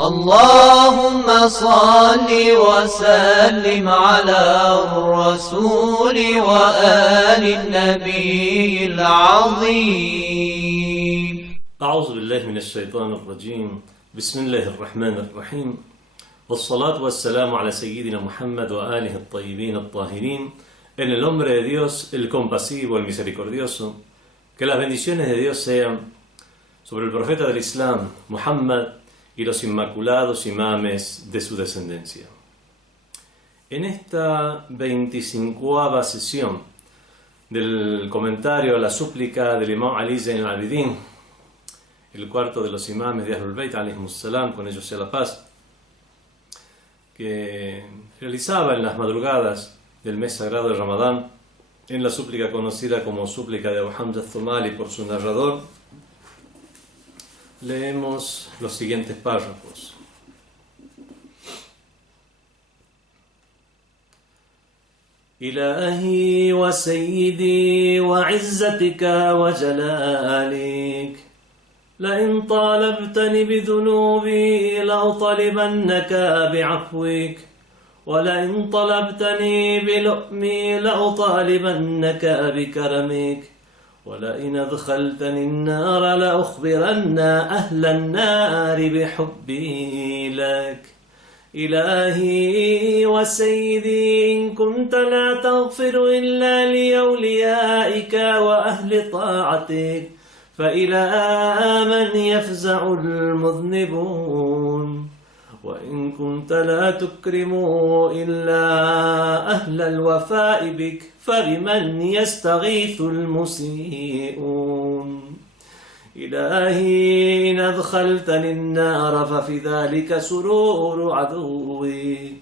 اللهم صل وسلم على الرسول وآل النبي العظيم. أعوذ بالله من الشيطان الرجيم. بسم الله الرحمن الرحيم. والصلاة والسلام على سيدنا Muhammad وآله الطيبين الطاهرين. En el nombre de Dios, el compasivo, el misericordioso, que las bendiciones de Dios sean sobre el profeta del Islam, Muhammad, y los inmaculados imames de su descendencia. En esta 25ª sesión del comentario a la súplica del Imam Ali Zayn al-Abidin, el cuarto de los imames de Ahlul Bayt alayhimus salam, con ellos sea la paz, que realizaba en las madrugadas del mes sagrado de Ramadán, en la súplica conocida como súplica de Abu Hamza al-Thumali por su narrador, leemos los siguientes párrafos. إلهي وسيدي وعزتك وجلالك لئن طالبتني بذنوبي لأطالبنك بعفوك ولئن طلبتني بلؤمي لأطالبنك بكرمك ولئن أدخلتني النار لأخبرن أهل النار بحبي لك إلهي وسيدي إن كنت لا تغفر إلا لأوليائك وأهل طاعتك فإلى من يفزع المذنبون وإن كنت لا تكرم إلا أهل الوفاء بك فبمن يستغيث المسيئون إلهي إن أدخلتني النار ففي ذلك سرور عدوك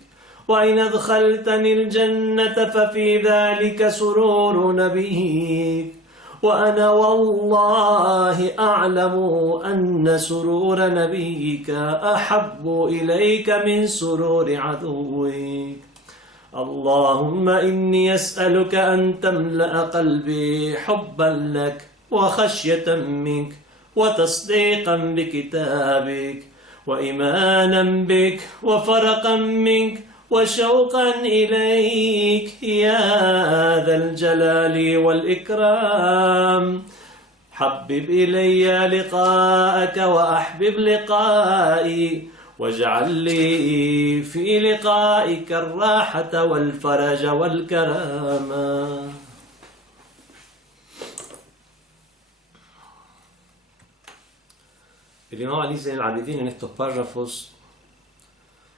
وإن أدخلتني الجنة ففي ذلك سرور نبيك وأنا والله أعلم أن سرور نبيك أحب إليك من سرور عدوك اللهم إني أسألك أن تملأ قلبي حبا لك وخشية منك وتصديقا بكتابك وإيمانا بك وفرقا منك وشوقا إليك يا ذا الجلال والإكرام حبب إلي لقاءك وأحبب لقائي واجعل لي في لقائك الراحة والفرج والكرامة. El Imam Ali Zayn al-Abidin en estos párrafos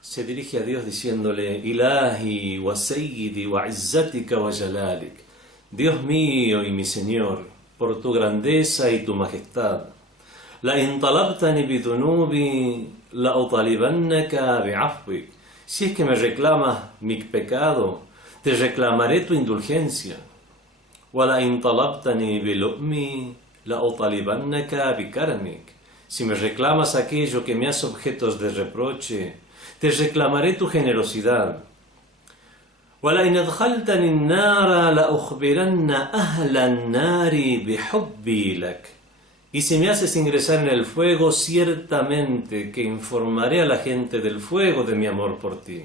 se dirige a Dios diciéndole: Ilahi wa sayyidi wa izzatika wa jalalik, Dios mío y mi Señor, por tu grandeza y tu majestad. La in talabtani bidunubi la utalibannaka bi'afwik, si es que me reclamas mi pecado, te reclamaré tu indulgencia. Wa la in talabtani bilu'mi la utalibannaka bikaramik, si me reclamas aquello que me hace objetos de reproche, te reclamaré tu generosidad. وَلَئِنْ أَدْخَلْتَنِ النَّارَ لَأُخْبِرَنَّ أَهْلَ النَّارِ بِحُبِّي لَكَ, y si me haces ingresar en el fuego, ciertamente que informaré a la gente del fuego de mi amor por ti.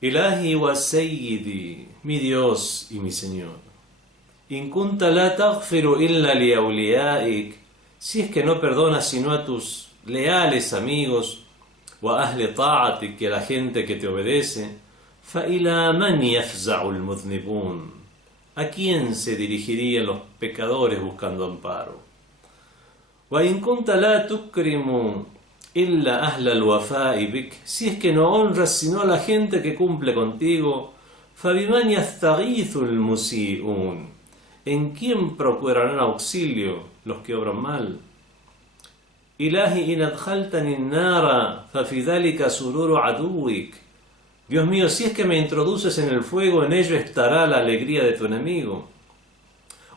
Ilahi wa sayyidi, mi Dios y mi Señor. In kunta la taghfiru illa li awliyaik, si es que no perdonas sino a tus leales amigos, wa ahli ta'atik, y a la gente que te obedece, fa ila man yafza'u al-mudhnibun, ¿a quién se dirigirían los pecadores buscando amparo? Wa in kunta la tukrimu illa ahla al-wafa'i bik, si es que no honras sino a la gente que cumple contigo, fa biman yastaghithu al-musi'un, ¿en quién procurarán auxilio los que obran mal? Ilahi in adkhaltani an-nara fa fi dhalika sururu aduwik, Dios mío, si es que me introduces en el fuego, en ello estará la alegría de tu enemigo.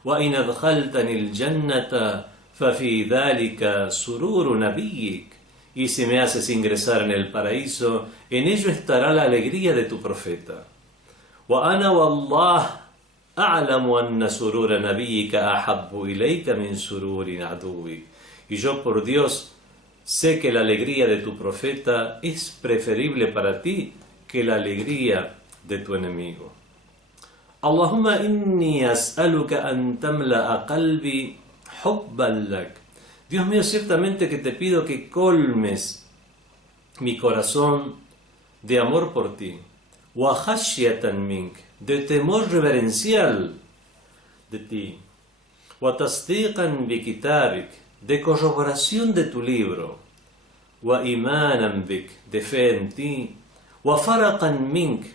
Wa in adkhaltani al-jannata fa fi dhalika sururu nabiyyik, y si me haces ingresar en el paraíso, en ello estará la alegría de tu profeta. Wa ana wallah a'lamu anna surura nabiyyika ahabbu ilayka min sururi aduwik, y yo por Dios sé que la alegría de tu profeta es preferible para ti que la alegría de tu enemigo. Allahumma inni as'aluka an tamla'a qalbi hubban lak. Dios mío, ciertamente que te pido que colmes mi corazón de amor por ti, wa khashyatan mink, de temor reverencial de ti, wa tasdiqan bi kitabik, de corroboración de tu libro, wa imanan bik, de fe en ti, wa faraqan mink,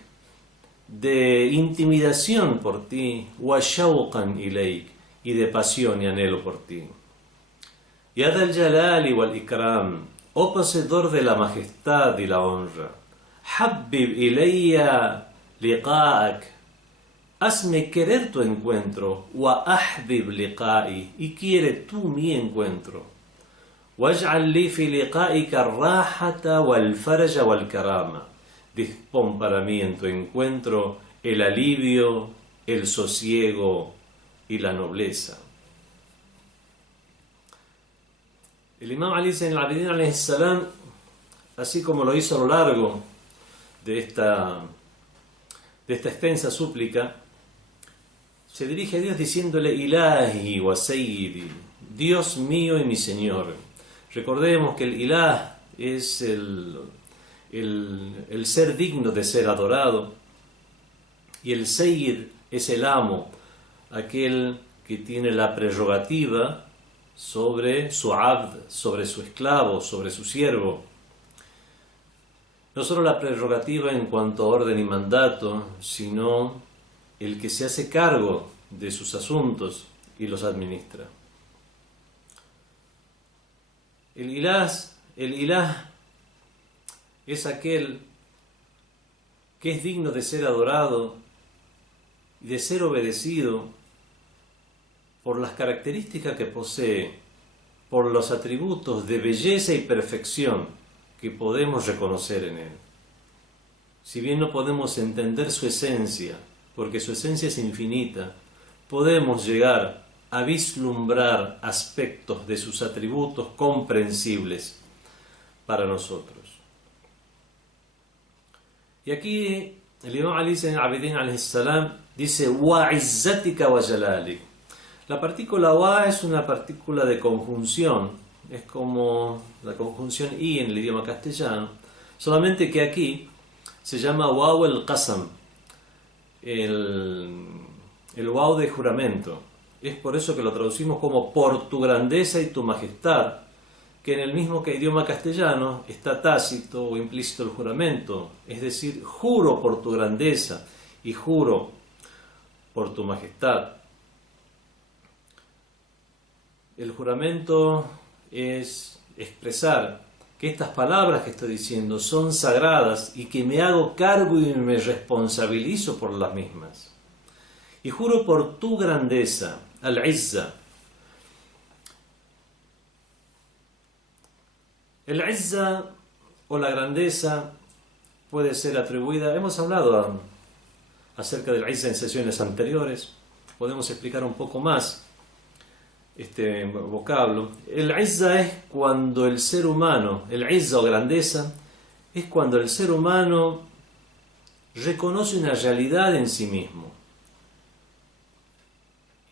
de intimidación por ti, wa shawqan ilayk, y de pasión y anhelo por ti. Ya Dal Jalali wal Ikram, oh poseedor de la majestad y la honra, Habbib ilayya liqa'ak, hazme querer tu encuentro, wa ahbib liqa'i, y quiere tú mi encuentro. Waj'al li fi liqa'ika ar-rahata wal faraja wal karama. Dispón para mí en tu encuentro el alivio, el sosiego y la nobleza. El Imam Ali Zayn al-Abidin alayhi salam, así como lo hizo a lo largo de esta extensa súplica, se dirige a Dios diciéndole Ilahi wa Sayyidi, Dios mío y mi Señor. Recordemos que el Ilah es el ser digno de ser adorado, y el Sayyid es el amo, aquel que tiene la prerrogativa sobre su abd, sobre su esclavo, sobre su siervo. No solo la prerrogativa en cuanto a orden y mandato, sino el que se hace cargo de sus asuntos y los administra. El ilah es aquel que es digno de ser adorado y de ser obedecido por las características que posee, por los atributos de belleza y perfección que podemos reconocer en él. Si bien no podemos entender su esencia, porque su esencia es infinita, podemos llegar a vislumbrar aspectos de sus atributos comprensibles para nosotros. Y aquí el Imam Ali Zayn al-Abidin alayhi salam dice wa izzatika wa jalalik. La partícula wa es una partícula de conjunción, es como la conjunción i en el idioma castellano, solamente que aquí se llama waw el-qasam, el waw de juramento. Es por eso que lo traducimos como por tu grandeza y tu majestad, que en el mismo que idioma castellano está tácito o implícito el juramento, es decir, juro por tu grandeza y juro por tu majestad. El juramento es expresar que estas palabras que estoy diciendo son sagradas y que me hago cargo y me responsabilizo por las mismas. Y juro por tu grandeza, al-Izza. El Izza o la grandeza puede ser atribuida, hemos hablado acerca del Izza en sesiones anteriores, podemos explicar un poco más este vocablo. El Izza es cuando el ser humano, el Izza o grandeza, es cuando el ser humano reconoce una realidad en sí mismo.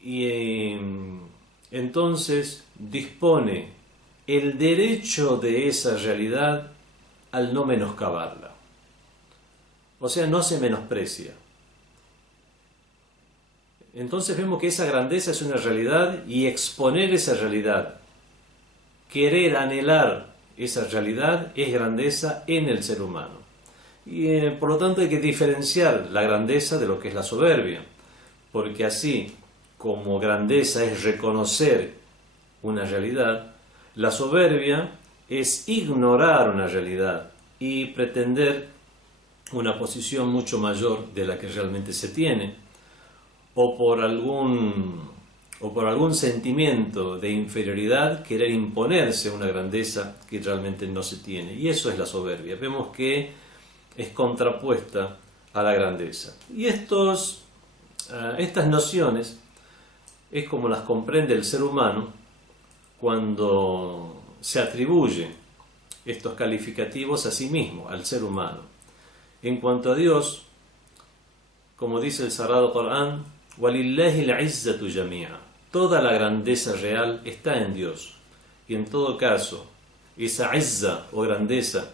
Y entonces dispone el derecho de esa realidad al no menoscabarla. O sea, no se menosprecia. Entonces vemos que esa grandeza es una realidad y exponer esa realidad, querer, anhelar esa realidad es grandeza en el ser humano. Y por lo tanto hay que diferenciar la grandeza de lo que es la soberbia, porque así como grandeza es reconocer una realidad, la soberbia es ignorar una realidad y pretender una posición mucho mayor de la que realmente se tiene, o por algún sentimiento de inferioridad querer imponerse una grandeza que realmente no se tiene. Y eso es la soberbia. Vemos que es contrapuesta a la grandeza. Y estas nociones es como las comprende el ser humano cuando se atribuye estos calificativos a sí mismo, al ser humano. En cuanto a Dios, como dice el Sagrado Corán, وَلِلَّهِ الْعِزَّةُ جَمِيعًا, toda la grandeza real está en Dios. Y en todo caso, esa izza o grandeza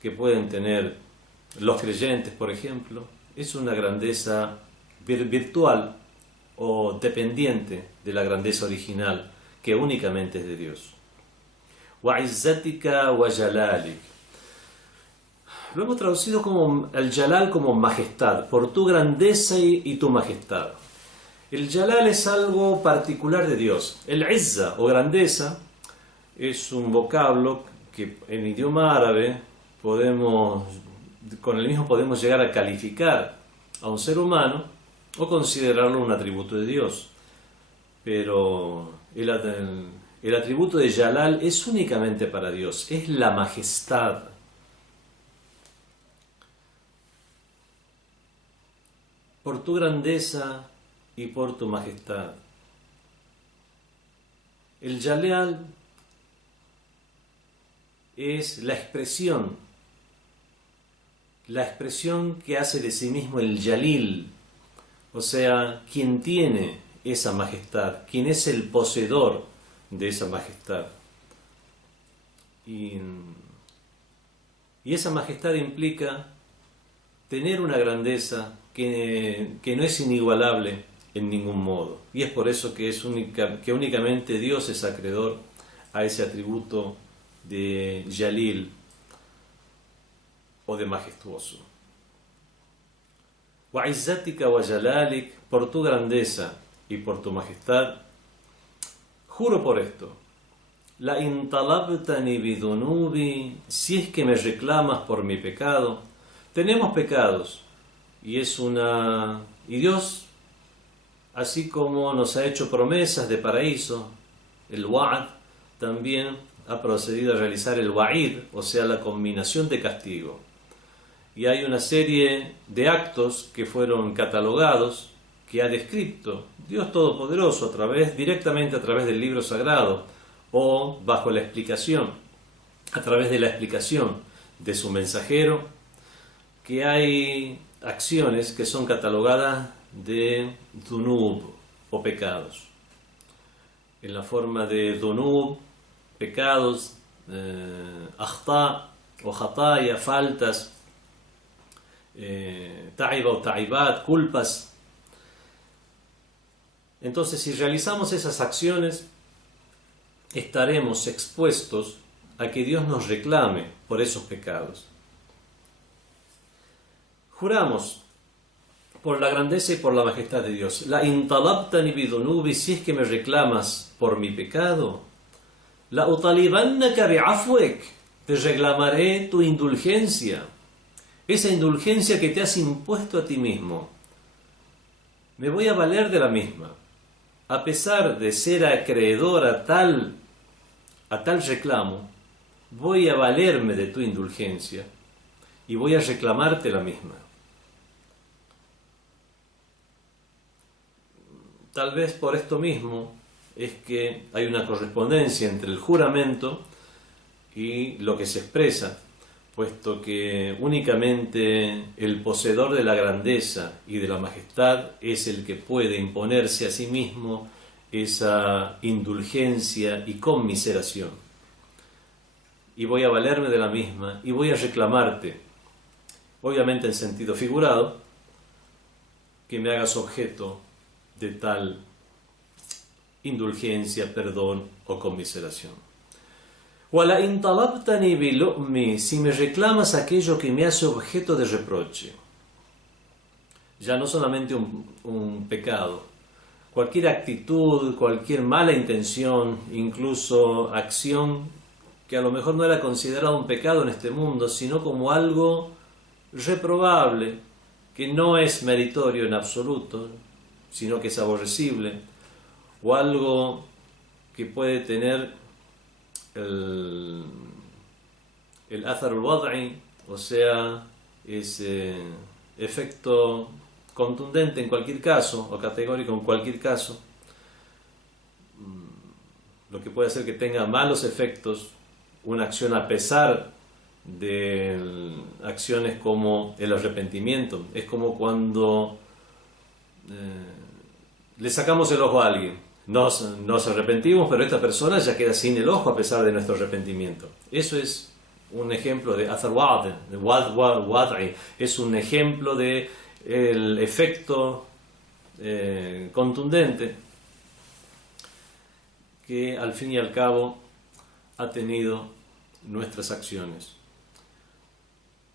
que pueden tener los creyentes, por ejemplo, es una grandeza virtual o dependiente de la grandeza original, que únicamente es de Dios. وَعِزَّتِكَ وَجَلَالِكَ, lo hemos traducido como el Jalal, como majestad, por tu grandeza y tu majestad. El Jalal es algo particular de Dios. El Izza o grandeza es un vocablo que en idioma árabe con el mismo podemos llegar a calificar a un ser humano o considerarlo un atributo de Dios. Pero el atributo de Jalal es únicamente para Dios, es la majestad. Por tu grandeza y por tu majestad. El Jalal es la expresión que hace de sí mismo el Jalil, o sea, quien tiene esa majestad, quien es el poseedor de esa majestad. Y esa majestad implica tener una grandeza que no es inigualable en ningún modo. Y es por eso que únicamente Dios es acreedor a ese atributo de Jalil o de majestuoso. وَعِزَّتِكَ وَجَلَالِكَ, por tu grandeza y por tu majestad, juro por esto, la in talabtani bidunubi, si es que me reclamas por mi pecado. Tenemos pecados y Dios, así como nos ha hecho promesas de paraíso, el wa'd, también ha procedido a realizar el wa'id, o sea, la combinación de castigo. Y hay una serie de actos que fueron catalogados, que ha descrito Dios Todopoderoso directamente a través del libro sagrado, o bajo la explicación, a través de la explicación de su mensajero, que hay acciones que son catalogadas de dunub o pecados, en la forma de dunub, pecados, akhta o khataya, faltas, ta'iba o ta'ibat, culpas. Entonces, si realizamos esas acciones, estaremos expuestos a que Dios nos reclame por esos pecados. Juramos por la grandeza y por la majestad de Dios. La intalabtani bidunubi, si es que me reclamas por mi pecado. La utalibannaka bi'afwek, te reclamaré tu indulgencia. Esa indulgencia que te has impuesto a ti mismo. Me voy a valer de la misma. A pesar de ser acreedor a tal reclamo, voy a valerme de tu indulgencia y voy a reclamarte la misma. Tal vez por esto mismo es que hay una correspondencia entre el juramento y lo que se expresa, puesto que únicamente el poseedor de la grandeza y de la majestad es el que puede imponerse a sí mismo esa indulgencia y conmiseración. Y voy a valerme de la misma y voy a reclamarte, obviamente en sentido figurado, que me hagas objeto de tal indulgencia, perdón o conmiseración. Wala in talabtani bilu'mi, si me reclamas aquello que me hace objeto de reproche. Ya no solamente un pecado, cualquier actitud, cualquier mala intención, incluso acción que a lo mejor no era considerado un pecado en este mundo, sino como algo reprobable, que no es meritorio en absoluto, sino que es aborrecible, o algo que puede tener el athar al-wad'i, o sea, ese efecto contundente en cualquier caso, o categórico en cualquier caso, lo que puede hacer que tenga malos efectos una acción a pesar de acciones como el arrepentimiento. Es como cuando le sacamos el ojo a alguien. Nos arrepentimos, pero esta persona ya queda sin el ojo a pesar de nuestro arrepentimiento. Eso es un ejemplo de athar wad'i, es un ejemplo de el efecto contundente que al fin y al cabo ha tenido nuestras acciones.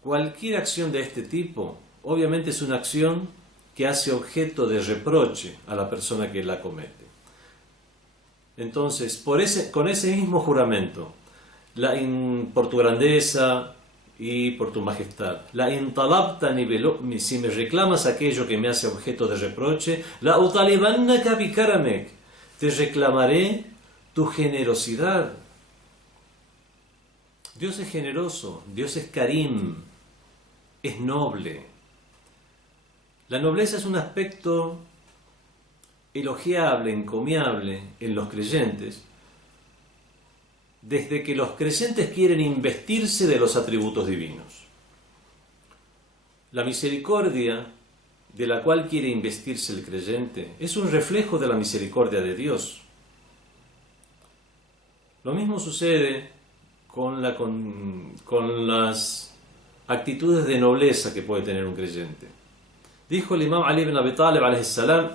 Cualquier acción de este tipo obviamente es una acción que hace objeto de reproche a la persona que la comete. Entonces, con ese mismo juramento, por tu grandeza y por tu majestad, la intalabtani bilu'mi, si me reclamas aquello que me hace objeto de reproche, la utalibannaka bikaramek, te reclamaré tu generosidad. Dios es generoso, Dios es karim, es noble. La nobleza es un aspecto elogiable, encomiable en los creyentes, desde que los creyentes quieren investirse de los atributos divinos. La misericordia de la cual quiere investirse el creyente es un reflejo de la misericordia de Dios. Lo mismo sucede con las actitudes de nobleza que puede tener un creyente. Dijo el imam Ali ibn Abi Talib alayhi salam: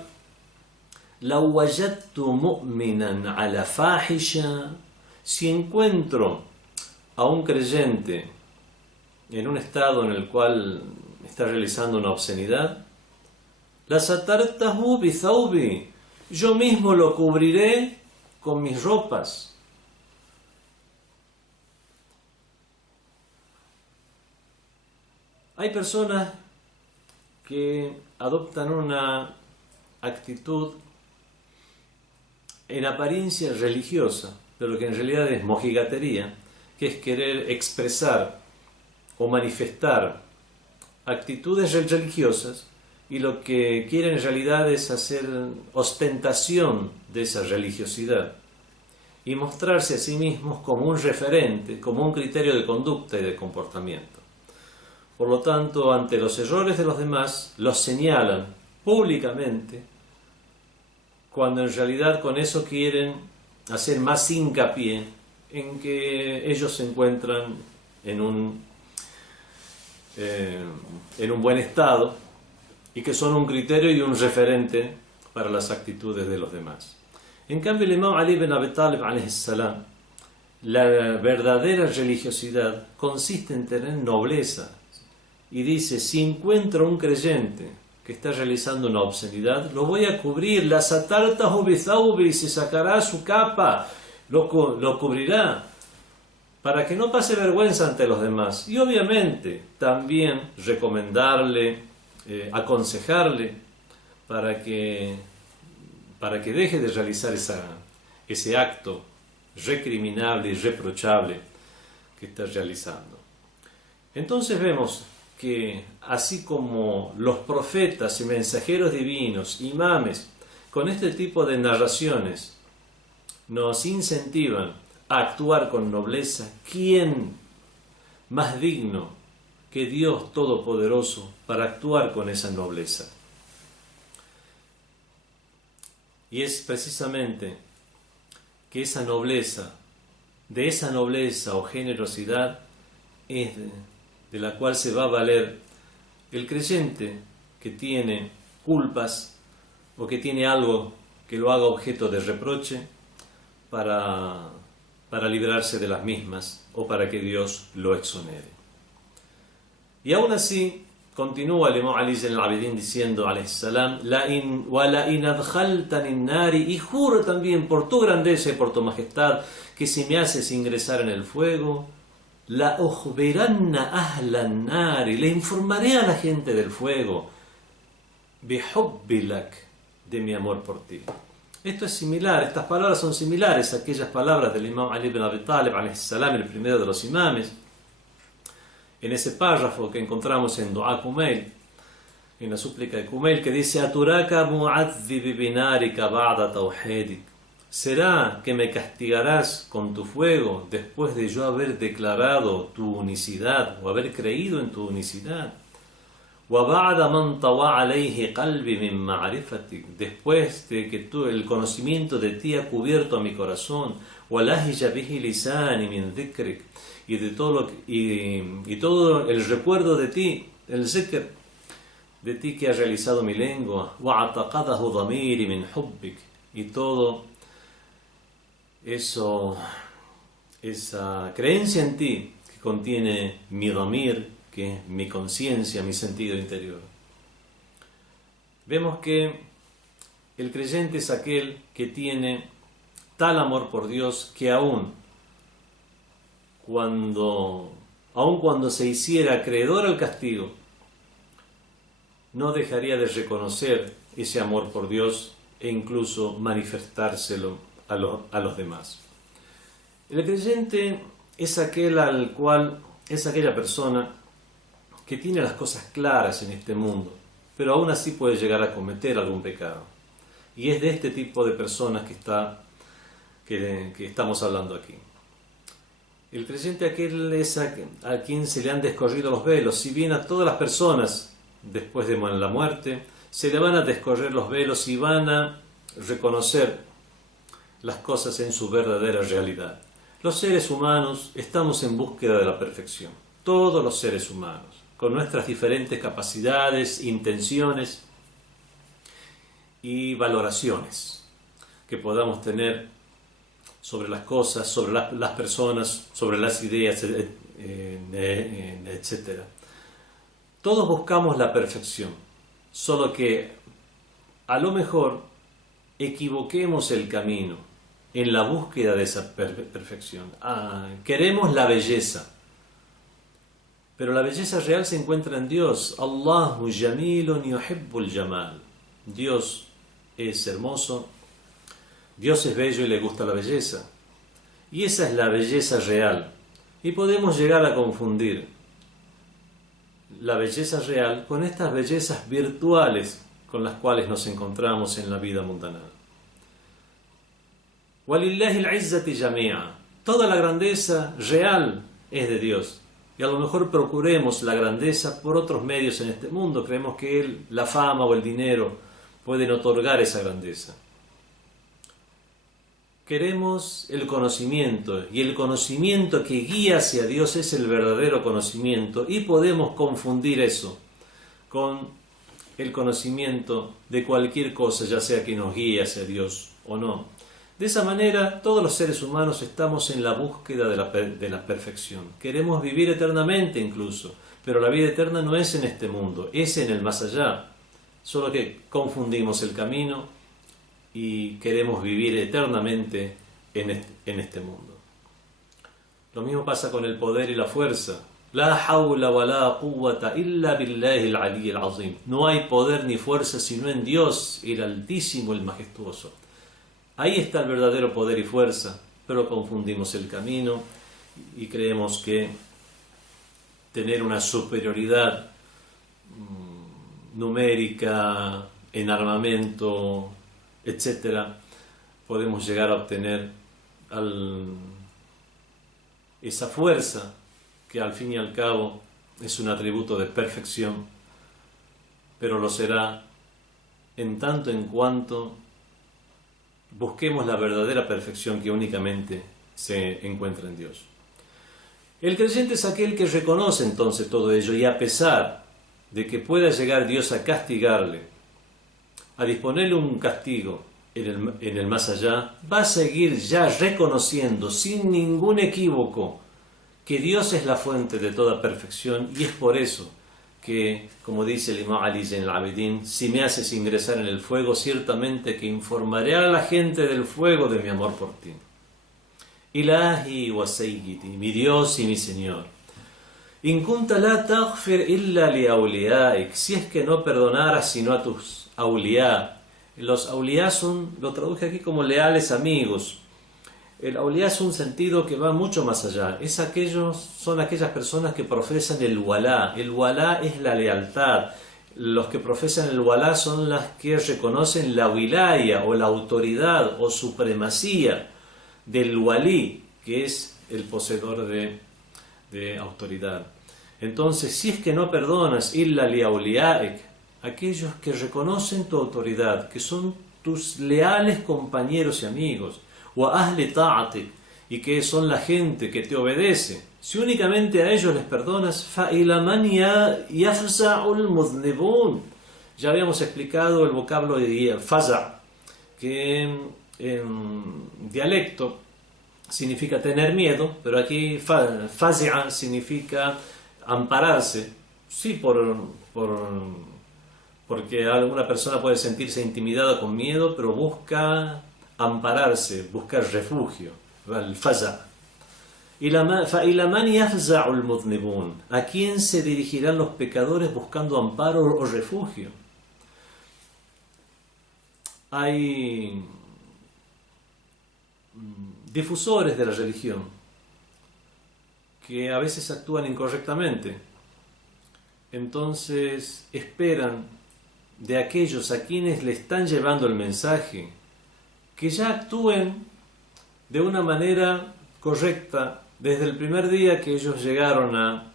"Law wajadtu mu'minan ala fahisha", si encuentro a un creyente en un estado en el cual está realizando una obscenidad, la satartahu bi thawbi, yo mismo lo cubriré con mis ropas. Hay personas que adoptan una actitud en apariencia religiosa, pero que en realidad es mojigatería, que es querer expresar o manifestar actitudes religiosas, y lo que quieren en realidad es hacer ostentación de esa religiosidad y mostrarse a sí mismos como un referente, como un criterio de conducta y de comportamiento. Por lo tanto, ante los errores de los demás, los señalan públicamente, cuando en realidad con eso quieren hacer más hincapié en que ellos se encuentran en un buen estado y que son un criterio y un referente para las actitudes de los demás. En cambio, el imam Ali ibn Abi Talib alayhi salam, la verdadera religiosidad consiste en tener nobleza, y dice: si encuentro un creyente que está realizando una obscenidad, lo voy a cubrir, la satartahu bi thawbi, se sacará su capa, lo cubrirá, para que no pase vergüenza ante los demás. Y obviamente también recomendarle, aconsejarle para que deje de realizar ese acto recriminable y reprochable que está realizando. Entonces vemos que así como los profetas y mensajeros divinos, imames, con este tipo de narraciones nos incentivan a actuar con nobleza, ¿quién más digno que Dios Todopoderoso para actuar con esa nobleza? Y es precisamente que de esa nobleza o generosidad es de la cual se va a valer el creyente que tiene culpas o que tiene algo que lo haga objeto de reproche para librarse de las mismas o para que Dios lo exonere. Y aún así, continúa el imam Ali Zayn al-Abidin diciendo, alayhi salam, y juro también por tu grandeza y por tu majestad, que si me haces ingresar en el fuego, la ukhbiranna ahlan nari, le informaré a la gente del fuego, bihubbilak, de mi amor por ti. Esto es similar, estas palabras son similares a aquellas palabras del imam Ali ibn Abi Talib, alayhi salam, el primero de los imames, en ese párrafo que encontramos en Dua Kumail, en la súplica de Kumail, que dice: Aturaka mu'adhdhib binarika ba'da tawhidik, ¿Será que me castigarás con tu fuego después de yo haber declarado tu unicidad o haber creído en tu unicidad? وَبَعْدَ مَنْ طَوَى عَلَيْهِ قَلْبِي مِنْ مَعْرِفَتِكَ, después de que el conocimiento de ti ha cubierto a mi corazón, وَلَهِجَ بِهِ لِسَانِي مِنْ ذِكْرِكَ, y de todo el recuerdo de ti, el zikr de ti que ha realizado mi lengua, وَعَتَقَدَهُ ضَمِيرِ مِنْ حُبِّكَ, y todo eso, esa creencia en ti que contiene mi damir, que es mi conciencia, mi sentido interior. Vemos que el creyente es aquel que tiene tal amor por Dios que aun cuando se hiciera acreedor al castigo, no dejaría de reconocer ese amor por Dios e incluso manifestárselo a los demás. El creyente es aquella persona que tiene las cosas claras en este mundo, pero aún así puede llegar a cometer algún pecado. Y es de este tipo de personas que estamos hablando aquí. El creyente aquel es a quien se le han descorrido los velos. Si bien a todas las personas, después de la muerte, se le van a descorrer los velos y van a reconocer las cosas en su verdadera realidad. Los seres humanos estamos en búsqueda de la perfección. Todos los seres humanos, con nuestras diferentes capacidades, intenciones y valoraciones que podamos tener sobre las cosas, sobre las personas, sobre las ideas, etc. Todos buscamos la perfección, solo que a lo mejor equivoquemos el camino en la búsqueda de esa perfección. Queremos la belleza, pero la belleza real se encuentra en Dios. Allahu jamilun yuhibbul jamal. Dios es hermoso, Dios es bello y le gusta la belleza. Y esa es la belleza real. Y podemos llegar a confundir la belleza real con estas bellezas virtuales con las cuales nos encontramos en la vida mundana. وَلِلَّهِ الْعِزَّةِ جَمِيعًا. Toda la grandeza real es de Dios. Y a lo mejor procuremos la grandeza por otros medios en este mundo. Creemos que la fama o el dinero pueden otorgar esa grandeza. Queremos el conocimiento, y el conocimiento que guía hacia Dios es el verdadero conocimiento, y podemos confundir eso con el conocimiento de cualquier cosa, ya sea que nos guíe hacia Dios o no. De esa manera, todos los seres humanos estamos en la búsqueda de la perfección. Queremos vivir eternamente incluso, pero la vida eterna no es en este mundo, es en el más allá. Solo que confundimos el camino y queremos vivir eternamente en este mundo. Lo mismo pasa con el poder y la fuerza. La hawla wa la quwwata illa billahi al-ali al-azim. No hay poder ni fuerza sino en Dios, el Altísimo, el Majestuoso. Ahí está el verdadero poder y fuerza, pero confundimos el camino y creemos que tener una superioridad numérica en armamento, etcétera, podemos llegar a obtener esa fuerza que al fin y al cabo es un atributo de perfección, pero lo será en tanto en cuanto busquemos la verdadera perfección que únicamente se encuentra en Dios. El creyente es aquel que reconoce entonces todo ello, y a pesar de que pueda llegar Dios a castigarle, a disponerle un castigo en el más allá, va a seguir ya reconociendo sin ningún equívoco que Dios es la fuente de toda perfección, y es por eso que, como dice el Imam Ali Zain al-Abidin, si me haces ingresar en el fuego, ciertamente que informaré a la gente del fuego de mi amor por ti. Ilahi wa sayyidi, mi Dios y mi Señor. In kunta la taghfir illa li awliyaik, si es que no perdonaras sino a tus awliya. Los awliya lo traduje aquí como leales amigos. El awliya es un sentido que va mucho más allá. Son aquellas personas que profesan el walá. El walá es la lealtad. los que profesan el walá son las que reconocen la wilaya o la autoridad o supremacía del walí, que es el poseedor de autoridad. Entonces, si es que no perdonas illa li awliyaik, aquellos que reconocen tu autoridad, que son tus leales compañeros y amigos, wa ahli ta'atik, y que son la gente que te obedece, si únicamente a ellos les perdonas, fa ila man yafza'ul mudhnibun. Ya habíamos explicado el vocablo de faza, que en dialecto significa tener miedo, pero aquí fazi'a significa ampararse, sí, porque alguna persona puede sentirse intimidada con miedo, pero busca ampararse, buscar refugio, el faza. فَإِلَى مَنْ يَفْزَعُ الْمُذْنِبُونَ. ¿A quién se dirigirán los pecadores buscando amparo o refugio? Hay difusores de la religión que a veces actúan incorrectamente. Entonces esperan de aquellos a quienes le están llevando el mensaje que ya actúen de una manera correcta desde el primer día que ellos llegaron a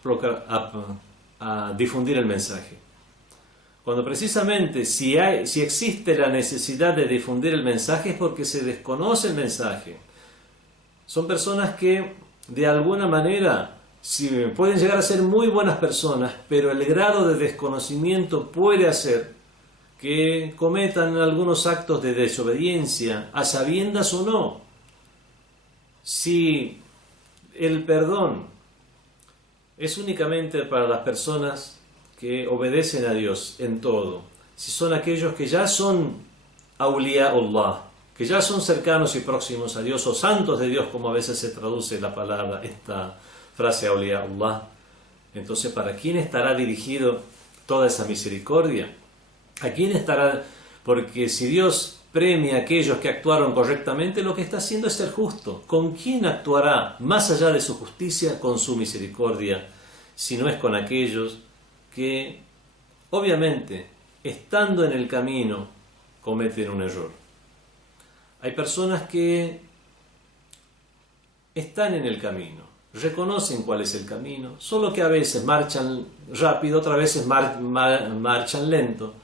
difundir el mensaje. Cuando precisamente si existe la necesidad de difundir el mensaje es porque se desconoce el mensaje. Son personas que de alguna manera pueden llegar a ser muy buenas personas, pero el grado de desconocimiento puede hacer que cometan algunos actos de desobediencia, a sabiendas o no. Si el perdón es únicamente para las personas que obedecen a Dios en todo, si son aquellos que ya son awliyaullah, que ya son cercanos y próximos a Dios, o santos de Dios, como a veces se traduce la palabra, esta frase awliyaullah, entonces ¿para quién estará dirigido toda esa misericordia? ¿A quién estará? Porque si Dios premia a aquellos que actuaron correctamente, lo que está haciendo es ser justo. ¿Con quién actuará más allá de su justicia? Con su misericordia, si no es con aquellos que, obviamente, estando en el camino, cometen un error. Hay personas que están en el camino, reconocen cuál es el camino, solo que a veces marchan rápido, otras veces marchan lento.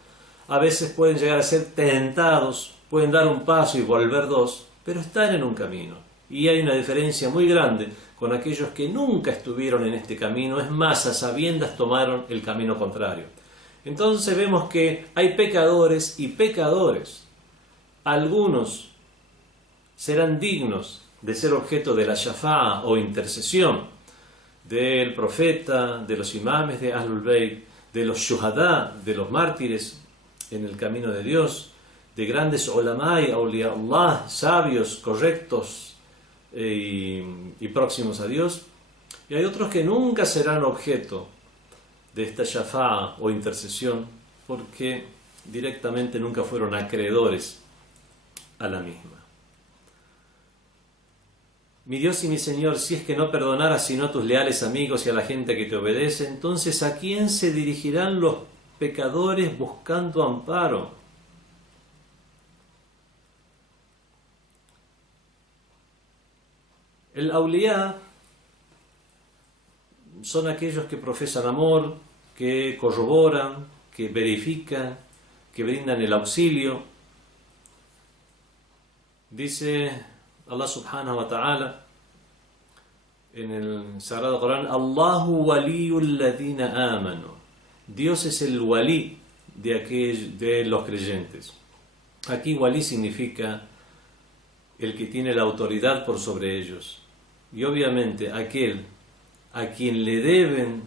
A veces pueden llegar a ser tentados, pueden dar un paso y volver dos, pero están en un camino. Y hay una diferencia muy grande con aquellos que nunca estuvieron en este camino, es más, a sabiendas tomaron el camino contrario. Entonces vemos que hay pecadores y pecadores. Algunos serán dignos de ser objeto de la shafa'a o intercesión del profeta, de los imames de Ahlul Bayt, de los shuhadá, de los mártires en el camino de Dios, de grandes ulamai, awliyaullah, sabios, correctos y próximos a Dios. Y hay otros que nunca serán objeto de esta shafa'a o intercesión porque directamente nunca fueron acreedores a la misma. Mi Dios y mi Señor, si es que no perdonaras sino a tus leales amigos y a la gente que te obedece, entonces ¿a quién se dirigirán los pecadores buscando amparo? El awliya son aquellos que profesan amor, que corroboran, que verifican, que brindan el auxilio. Dice Allah subhanahu wa ta'ala en el Sagrado Corán: Allahu waliyul ladina amanu. Dios es el walí de los creyentes. Aquí walí significa el que tiene la autoridad por sobre ellos. Y obviamente aquel a quien le deben